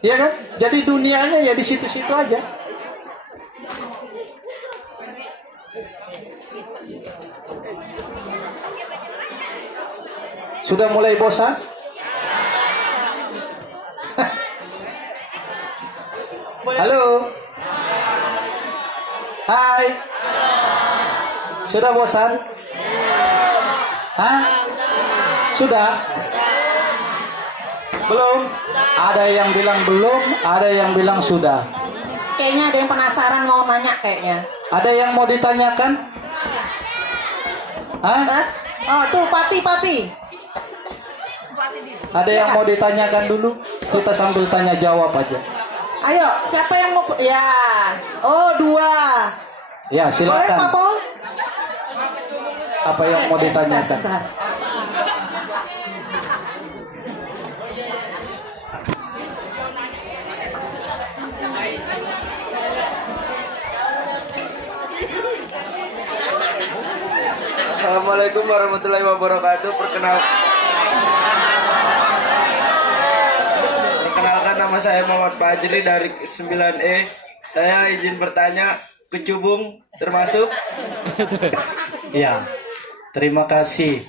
Ya kan? Jadi dunianya ya di situ-situ aja. Sudah mulai bosan? Halo. Hai. Sudah bosan? Hah? Sudah? Belum? Ada yang bilang belum, ada yang bilang sudah. Kayaknya ada yang penasaran mau nanya kayaknya. Ada yang mau ditanyakan? Hah? Oh tuh Pati. Ada yang mau ditanyakan dulu? Kita sambil tanya jawab aja. Ayo, siapa yang mau? Ya, oh 2. Ya, Boleh Pak silakan. Paul? Apa yang mau ditanyakan? Sebentar. Assalamualaikum warahmatullahi wabarakatuh. Perkenalkan, nama saya Muhammad Fajri dari 9E. Saya izin bertanya, kecubung termasuk? Ya, terima kasih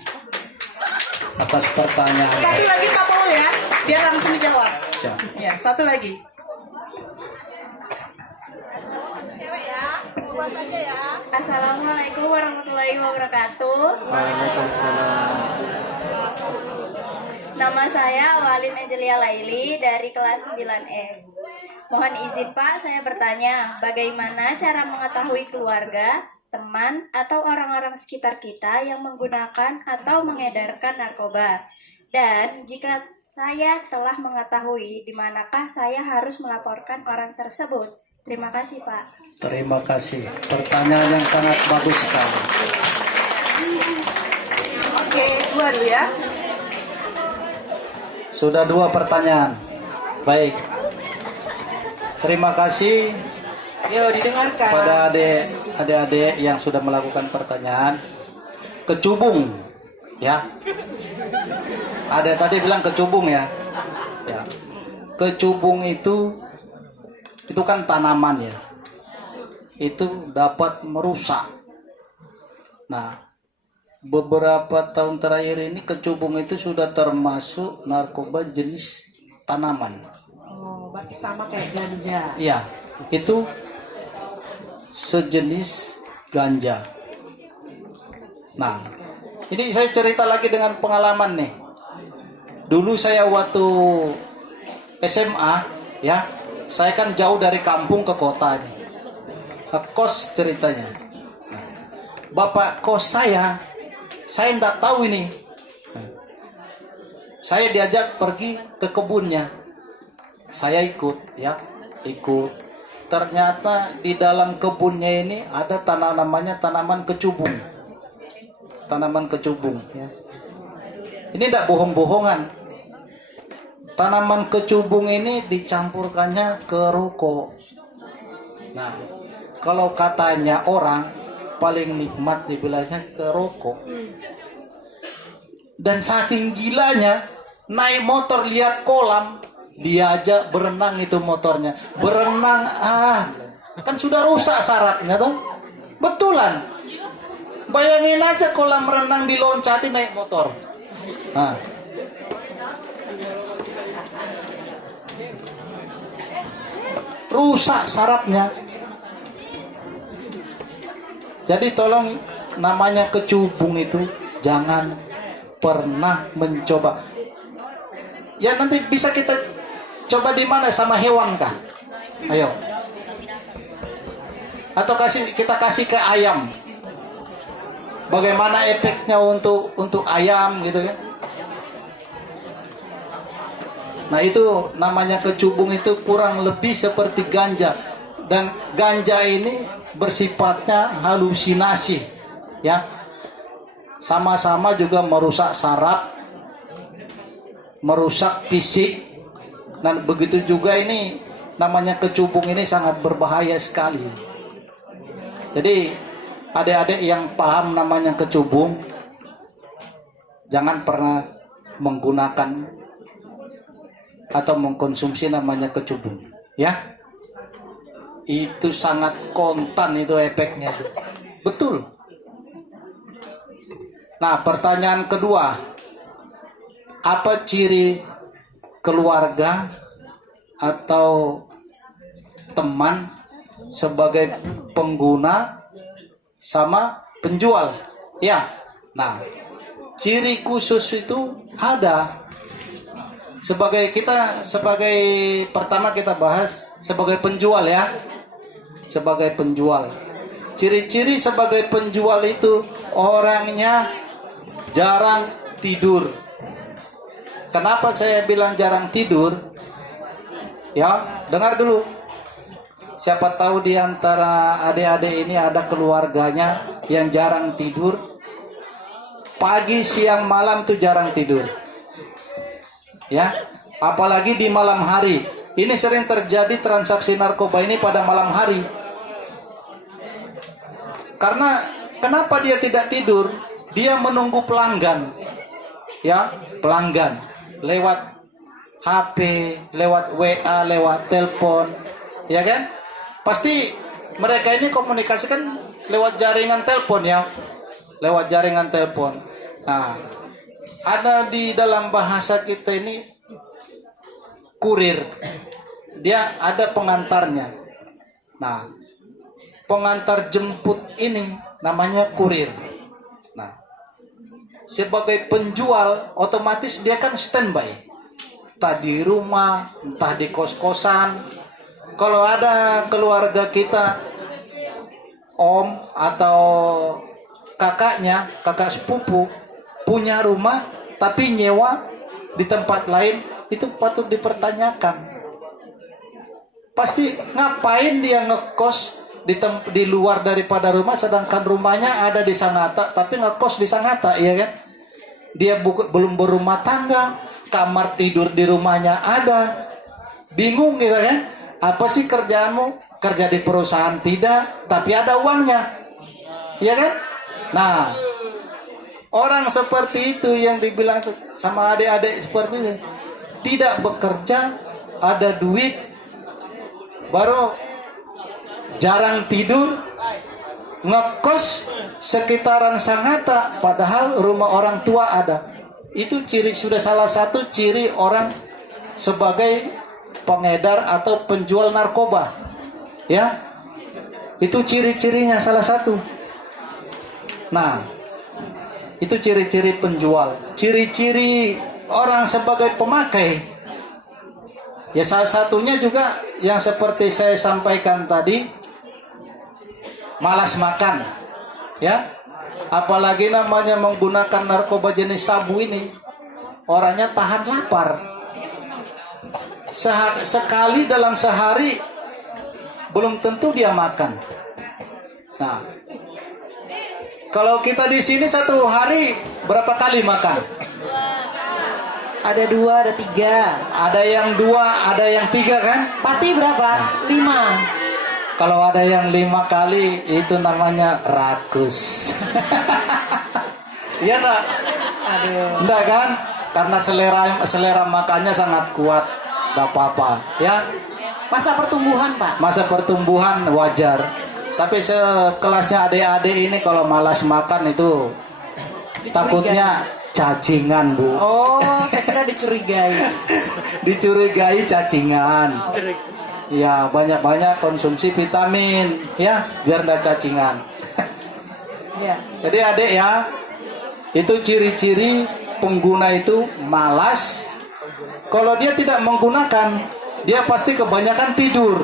atas pertanyaan. Satu lagi Pak Paul ya, biar langsung dijawab. Siap. Ya, satu lagi. Cewek ya, luas aja ya. Assalamualaikum warahmatullahi wabarakatuh. Waalaikumsalam. Nama saya Walin Angelia Laili dari kelas 9E. Mohon izin Pak, saya bertanya, bagaimana cara mengetahui keluarga, teman, atau orang-orang sekitar kita yang menggunakan atau mengedarkan narkoba? Dan jika saya telah mengetahui, di manakah saya harus melaporkan orang tersebut? Terima kasih Pak. Terima kasih. Pertanyaan yang sangat bagus sekali. Oke, 2 dulu ya. Sudah 2 pertanyaan. Baik. Terima kasih Yuk didengarkan. pada adik-adik yang sudah melakukan pertanyaan. Kecubung, ya. Ada tadi bilang kecubung ya. Ya. Kecubung itu kan tanaman ya. Itu dapat merusak. Nah, beberapa tahun terakhir ini kecubung itu sudah termasuk narkoba jenis tanaman. Oh, berarti sama kayak ganja. Iya, itu sejenis ganja. Nah, ini saya cerita lagi dengan pengalaman nih. Dulu saya waktu SMA, ya, saya kan jauh dari kampung ke kota nih. Kos ceritanya. Nah, bapak kos saya enggak tahu ini. Nah, saya diajak pergi ke kebunnya. Saya ikut, ya, ikut. Ternyata di dalam kebunnya ini ada namanya tanaman kecubung. Tanaman kecubung, ya. Ini tidak bohong-bohongan. Tanaman kecubung ini dicampurkannya ke rokok. Nah, kalau katanya orang paling nikmat dibilangnya ke rokok. Dan saking gilanya naik motor lihat kolam, diajak berenang itu motornya. Berenang, kan sudah rusak sarafnya tuh. Betulan. Bayangin aja kolam renang diloncati naik motor. Nah. Rusak sarafnya. Jadi tolong, namanya kecubung itu jangan pernah mencoba. Ya nanti bisa kita coba di mana, sama hewan kah? Ayo. Atau kita kasih ke ayam. Bagaimana efeknya untuk ayam gitu kan? Nah itu namanya kecubung, itu kurang lebih seperti ganja. Dan ganja ini bersifatnya halusinasi, ya. Sama-sama juga merusak saraf, merusak fisik. Dan begitu juga ini namanya kecubung ini sangat berbahaya sekali. Jadi adik-adik yang paham namanya kecubung, jangan pernah menggunakan atau mengkonsumsi namanya kecubung, ya. Itu sangat kontan itu efeknya itu. Betul. Nah, pertanyaan kedua, apa ciri keluarga atau teman sebagai pengguna sama penjual? Ya. Nah, ciri khusus itu ada. Sebagai pertama kita bahas sebagai penjual, ya. Sebagai penjual. Ciri-ciri sebagai penjual itu orangnya jarang tidur. Kenapa saya bilang jarang tidur? Ya, dengar dulu. Siapa tahu di antara adik-adik ini ada keluarganya yang jarang tidur. Pagi, siang, malam tuh jarang tidur. Ya, apalagi di malam hari. Ini sering terjadi transaksi narkoba ini pada malam hari. Karena kenapa dia tidak tidur? Dia menunggu pelanggan. Ya, pelanggan lewat HP, lewat WA, lewat telepon. Ya kan? Pasti mereka ini komunikasikan lewat jaringan telepon ya. Lewat jaringan telepon. Nah, ada di dalam bahasa kita ini kurir. Dia ada pengantarnya. Nah, pengantar jemput ini namanya kurir. Nah, sebagai penjual otomatis dia kan standby. Entah di rumah, entah di kos-kosan. Kalau ada keluarga kita, om atau kakaknya, kakak sepupu punya rumah tapi nyewa di tempat lain, itu patut dipertanyakan. Pasti ngapain dia ngekos di luar daripada rumah, sedangkan rumahnya ada di Sangatta tapi ngekos di Sangatta, iya kan? Dia belum berumah tangga, kamar tidur di rumahnya ada, bingung gitu kan? Apa sih kerjaanmu? Kerja di perusahaan tidak, tapi ada uangnya, iya kan? Nah, orang seperti itu yang dibilang sama adik-adik seperti itu, tidak bekerja, ada duit, baru jarang tidur, ngekos sekitaran Sangatta, padahal rumah orang tua ada. Itu sudah salah satu ciri orang sebagai pengedar atau penjual narkoba. Ya, itu ciri-cirinya salah satu. Nah, itu ciri-ciri penjual. Ciri-ciri orang sebagai pemakai, ya salah satunya juga yang seperti saya sampaikan tadi, malas makan. Ya, apalagi namanya menggunakan narkoba jenis sabu ini, orangnya tahan lapar. Sekali dalam sehari belum tentu dia makan. Nah, kalau kita di sini satu hari berapa kali makan? Ada 2, ada 3. Ada yang 2, ada yang 3 kan? Pati berapa? 5. Kalau ada yang 5 kali, itu namanya rakus. Iya enggak? Aduh. Enggak kan? Karena selera makannya sangat kuat. Enggak apa-apa, ya. Masa pertumbuhan, Pak? Masa pertumbuhan wajar. Tapi sekelasnya adik-adik ini kalau malas makan itu takutnya cacingan, Bu. Oh, saya kira dicurigai. Dicurigai cacingan. Ya, banyak-banyak konsumsi vitamin, ya, biar enggak cacingan. Ya. Jadi adik ya, itu ciri-ciri pengguna itu malas. Kalau dia tidak menggunakan, dia pasti kebanyakan tidur.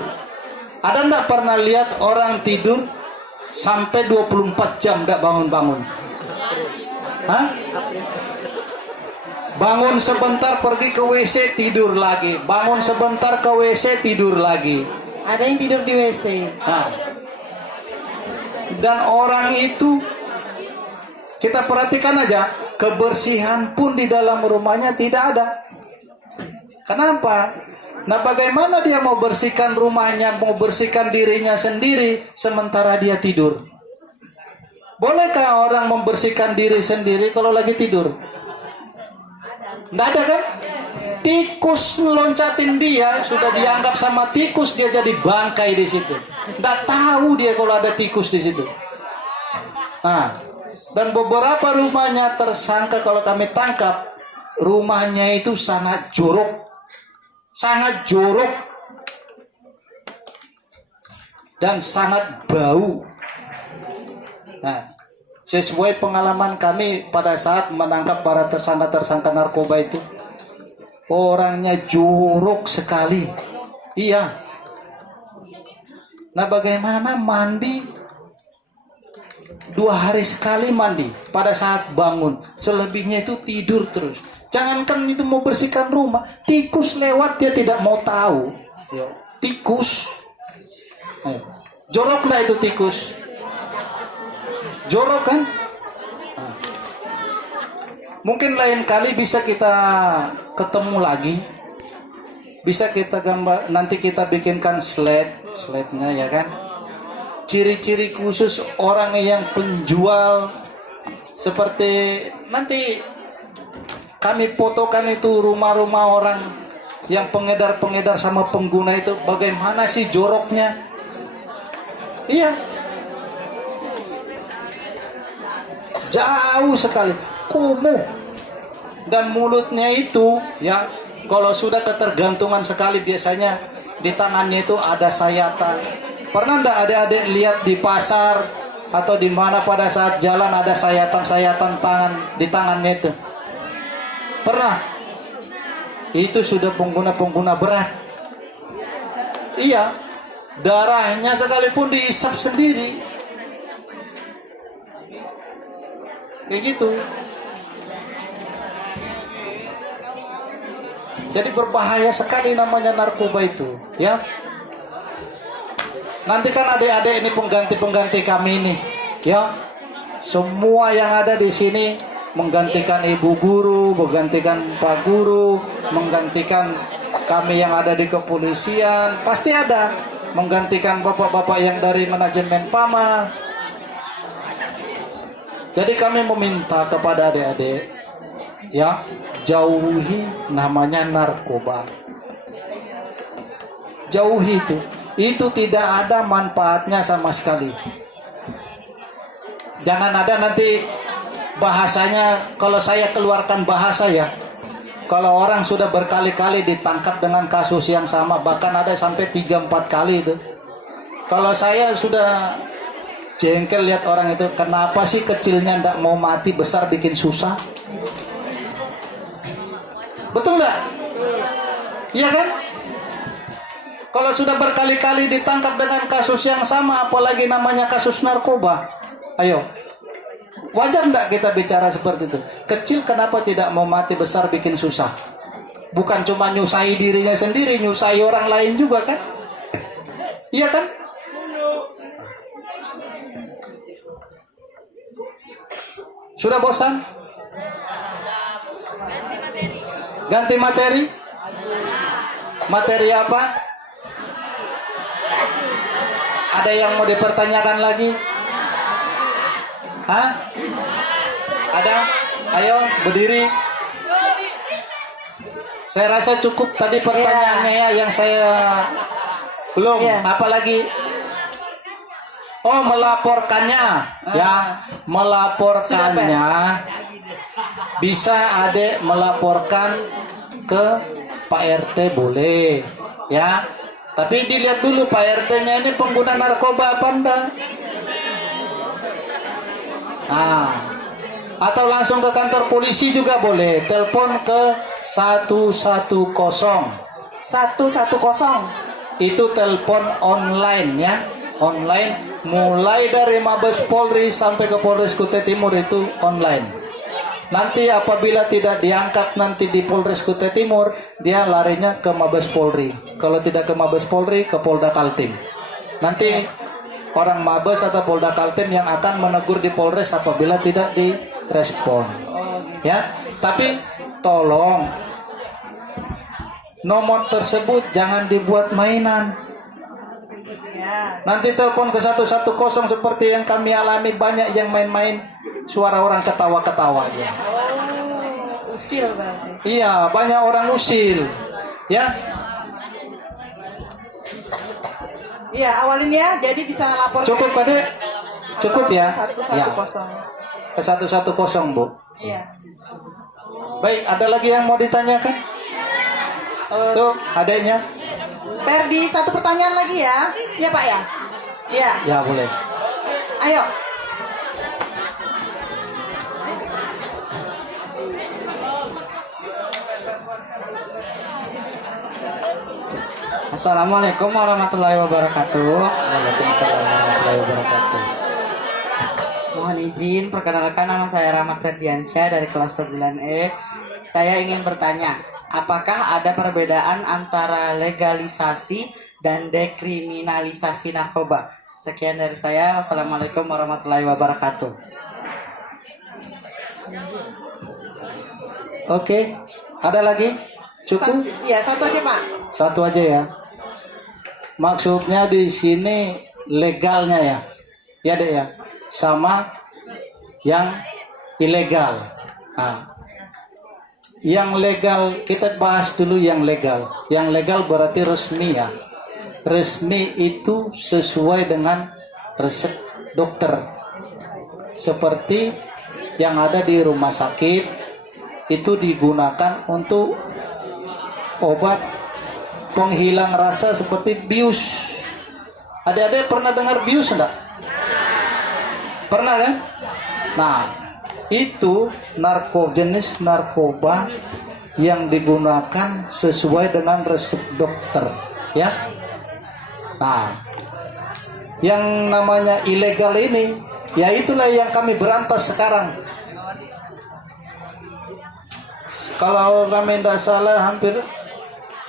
Ada enggak pernah lihat orang tidur sampai 24 jam enggak bangun-bangun? Hah? Bangun sebentar pergi ke WC tidur lagi, bangun sebentar ke WC tidur lagi. Ada yang tidur di WC. Nah. Dan orang itu kita perhatikan aja, kebersihan pun di dalam rumahnya tidak ada. Kenapa? Nah, bagaimana dia mau bersihkan rumahnya, mau bersihkan dirinya sendiri sementara dia tidur? Bolehkah orang membersihkan diri sendiri kalau lagi tidur? Nggak ada kan? Tikus loncatin dia, sudah dianggap sama tikus, dia jadi bangkai di situ. Nggak tahu dia kalau ada tikus di situ. Nah, dan beberapa rumahnya tersangka kalau kami tangkap, rumahnya itu sangat jorok. Sangat jorok dan sangat bau. Nah, sesuai pengalaman kami pada saat menangkap para tersangka-tersangka narkoba itu, orangnya jorok sekali. Iya. Nah, bagaimana mandi 2 hari sekali mandi pada saat bangun, selebihnya itu tidur terus. Jangankan itu mau bersihkan rumah, tikus lewat dia tidak mau tahu. Yo, tikus. Ayo. Jorok nggak itu tikus? Jorok kan? Nah. Mungkin lain kali bisa kita ketemu lagi. Bisa kita gambar, nanti kita bikinkan slide-nya ya kan. Ciri-ciri khusus orang yang penjual, seperti nanti kami fotokan itu rumah-rumah orang yang pengedar-pengedar sama pengguna itu, bagaimana sih joroknya. Iya, jauh sekali, kumuh, dan mulutnya itu ya, kalau sudah ketergantungan sekali biasanya di tangannya itu ada sayatan. Pernah enggak adik-adik lihat di pasar atau di mana pada saat jalan ada sayatan-sayatan tangan di tangannya itu? Pernah? Itu sudah pengguna-pengguna berat. Iya, darahnya sekalipun dihisap sendiri. Kayak gitu. Jadi berbahaya sekali namanya narkoba itu, ya. Nanti kan adik-adik ini pengganti-pengganti kami ini, ya. Semua yang ada di sini menggantikan ibu guru, menggantikan pak guru, menggantikan kami yang ada di kepolisian, pasti ada. Menggantikan bapak-bapak yang dari manajemen PAMA. Jadi kami meminta kepada adik-adik, ya, jauhi namanya narkoba. Jauhi itu. Itu tidak ada manfaatnya sama sekali. Jangan ada nanti bahasanya, kalau saya keluarkan bahasa ya, kalau orang sudah berkali-kali ditangkap dengan kasus yang sama, bahkan ada sampai 3-4 kali itu. Kalau saya sudah jengkel lihat orang itu, kenapa sih kecilnya ndak mau mati, besar bikin susah? Betul nggak? Iya kan? Kalau sudah berkali-kali ditangkap dengan kasus yang sama, apalagi namanya kasus narkoba, ayo, wajar enggak kita bicara seperti itu? Kecil kenapa tidak mau mati, besar bikin susah? Bukan cuma nyusahi dirinya sendiri, nyusahi orang lain juga kan? Iya kan? Sudah bosan? Ganti materi? Materi apa? Ada yang mau dipertanyakan lagi? Hah? Ada? Ayo berdiri. Saya rasa cukup tadi pertanyaannya ya, yang saya belum. Apalagi? Oh, melaporkannya, ya, melaporkannya. Bisa adik melaporkan ke Pak RT boleh, ya. Tapi dilihat dulu Pak RT-nya ini pengguna narkoba apa enggak. Nah, atau langsung ke kantor polisi juga boleh. Telepon ke 110. 110. Itu telepon online ya. Online, mulai dari Mabes Polri sampai ke Polres Kutai Timur itu online. Nanti apabila tidak diangkat nanti di Polres Kutai Timur, dia larinya ke Mabes Polri. Kalau tidak ke Mabes Polri, ke Polda Kaltim. Nanti orang Mabes atau Polda Kaltim yang akan menegur di Polres apabila tidak direspon. Ya, tapi tolong nomor tersebut jangan dibuat mainan. Nanti telepon ke 110 seperti yang kami alami, banyak yang main-main suara orang ketawa-ketawa aja. Usil berarti. Iya, banyak orang usil. Ya. Iya, awalin ya, jadi bisa lapor. Cukup Pak? Cukup ya? 110. Ya. Ke 110, Bu. Iya. Baik, ada lagi yang mau ditanyakan? Tuh, adanya. Perdi, satu pertanyaan lagi ya. Ya Pak ya? Iya. Ya, boleh. Ayo. Assalamualaikum warahmatullahi wabarakatuh. Waalaikumsalam warahmatullahi wabarakatuh. Mohon izin, perkenalkan nama saya Rahmat Ferdiansyah dari kelas 9E. saya ingin bertanya, apakah ada perbedaan antara legalisasi dan dekriminalisasi narkoba? Sekian dari saya. Wassalamualaikum warahmatullahi wabarakatuh. Oke, ada lagi? Cukup? Iya, satu aja Pak. Satu aja ya. Maksudnya di sini legalnya ya. Ya Dek ya. Sama yang ilegal. Nah, yang legal kita bahas dulu yang legal. Yang legal berarti resmi ya. Resmi itu sesuai dengan resep dokter. Seperti yang ada di rumah sakit itu digunakan untuk obat penghilang rasa seperti bius. Adik-adik pernah dengar bius enggak? Pernah kan? Nah, itu jenis narkoba yang digunakan sesuai dengan resep dokter, ya. Nah, yang namanya ilegal ini, ya itulah yang kami berantas sekarang. Kalau kami tidak salah hampir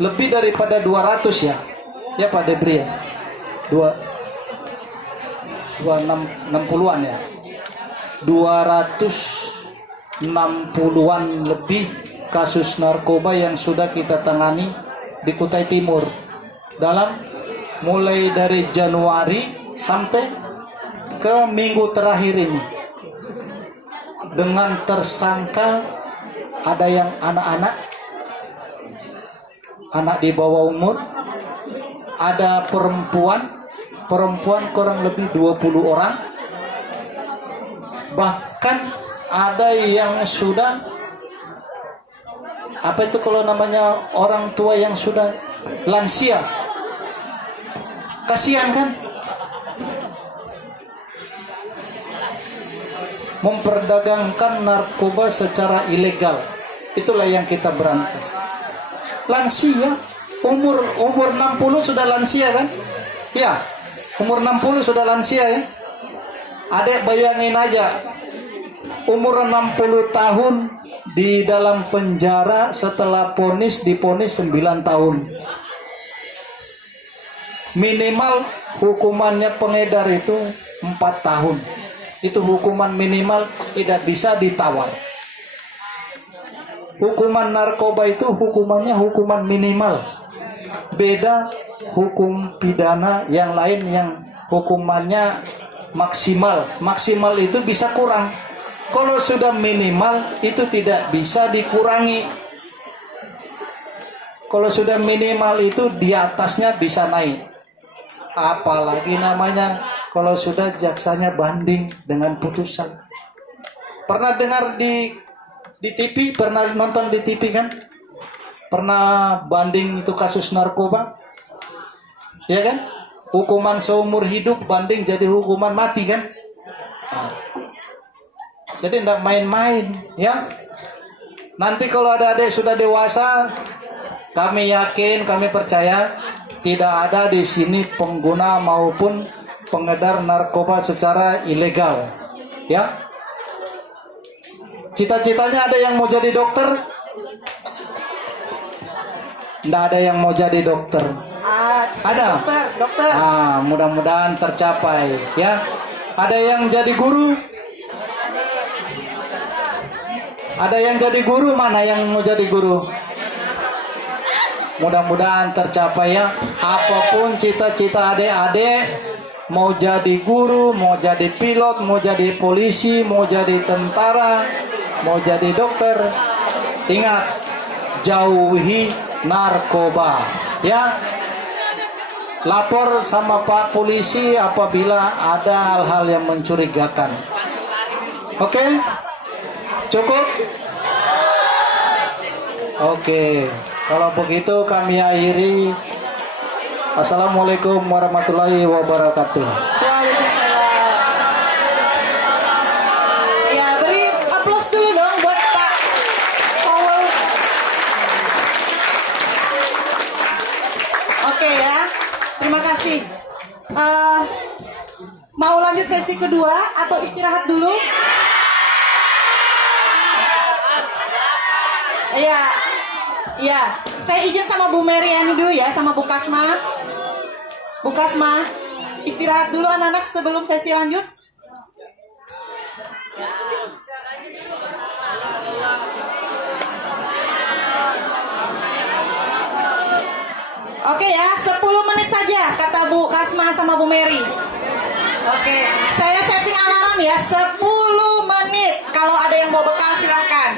lebih daripada 200 ya. Ya Pak Debri ya. 60-an ya. 260-an lebih kasus narkoba yang sudah kita tangani di Kutai Timur. Mulai dari Januari sampai ke minggu terakhir ini. Dengan tersangka ada yang anak-anak, anak di bawah umur, ada perempuan kurang lebih 20 orang, bahkan ada yang sudah, apa itu kalau namanya orang tua yang sudah lansia, kasihan kan, memperdagangkan narkoba secara ilegal. Itulah yang kita berantas. Lansia, umur 60 sudah lansia kan? Ya, umur 60 sudah lansia ya. Adek bayangin aja, umur 60 tahun di dalam penjara setelah diponis 9 tahun. Minimal hukumannya pengedar itu 4 tahun. Itu hukuman minimal, tidak bisa ditawar. Hukuman narkoba itu hukumannya hukuman minimal. Beda hukum pidana yang lain yang hukumannya maksimal. Maksimal itu bisa kurang. Kalau sudah minimal itu tidak bisa dikurangi. Kalau sudah minimal itu di atasnya bisa naik. Apalagi namanya kalau sudah jaksanya banding dengan putusan. Pernah dengar di TV, pernah nonton di TV kan? Pernah banding itu kasus narkoba? Ya kan? Hukuman seumur hidup banding jadi hukuman mati kan? Nah, jadi tidak main-main ya. Nanti kalau ada adik sudah dewasa, kami yakin, kami percaya tidak ada di sini pengguna maupun pengedar narkoba secara ilegal. Ya. Cita-citanya ada yang mau jadi dokter? Tidak ada yang mau jadi dokter. Ada? Dokter. Ah, mudah-mudahan tercapai ya. Ada yang jadi guru? Ada yang jadi guru? Mana yang mau jadi guru? Mudah-mudahan tercapai ya. Apapun cita-cita adik-adik, mau jadi guru, mau jadi pilot, mau jadi polisi, mau jadi tentara, mau jadi dokter, ingat, jauhi narkoba ya. Lapor sama Pak Polisi apabila ada hal-hal yang mencurigakan. Oke? Cukup? Oke. Kalau begitu kami akhiri. Assalamualaikum warahmatullahi wabarakatuh. Waalaikumsalam. Ya, beri aplaus dulu dong buat Pak Powell. Oke ya, terima kasih. Mau lanjut sesi kedua atau istirahat dulu? Iya. Iya, saya izin sama Bu Meriani dulu ya, sama Bu Kasma. Bu Kasma, istirahat dulu anak-anak sebelum sesi lanjut. Oke ya, 10 menit saja kata Bu Kasma sama Bu Meri. Oke, saya setting alarm ya, 10 menit. Kalau ada yang mau bekal silahkan.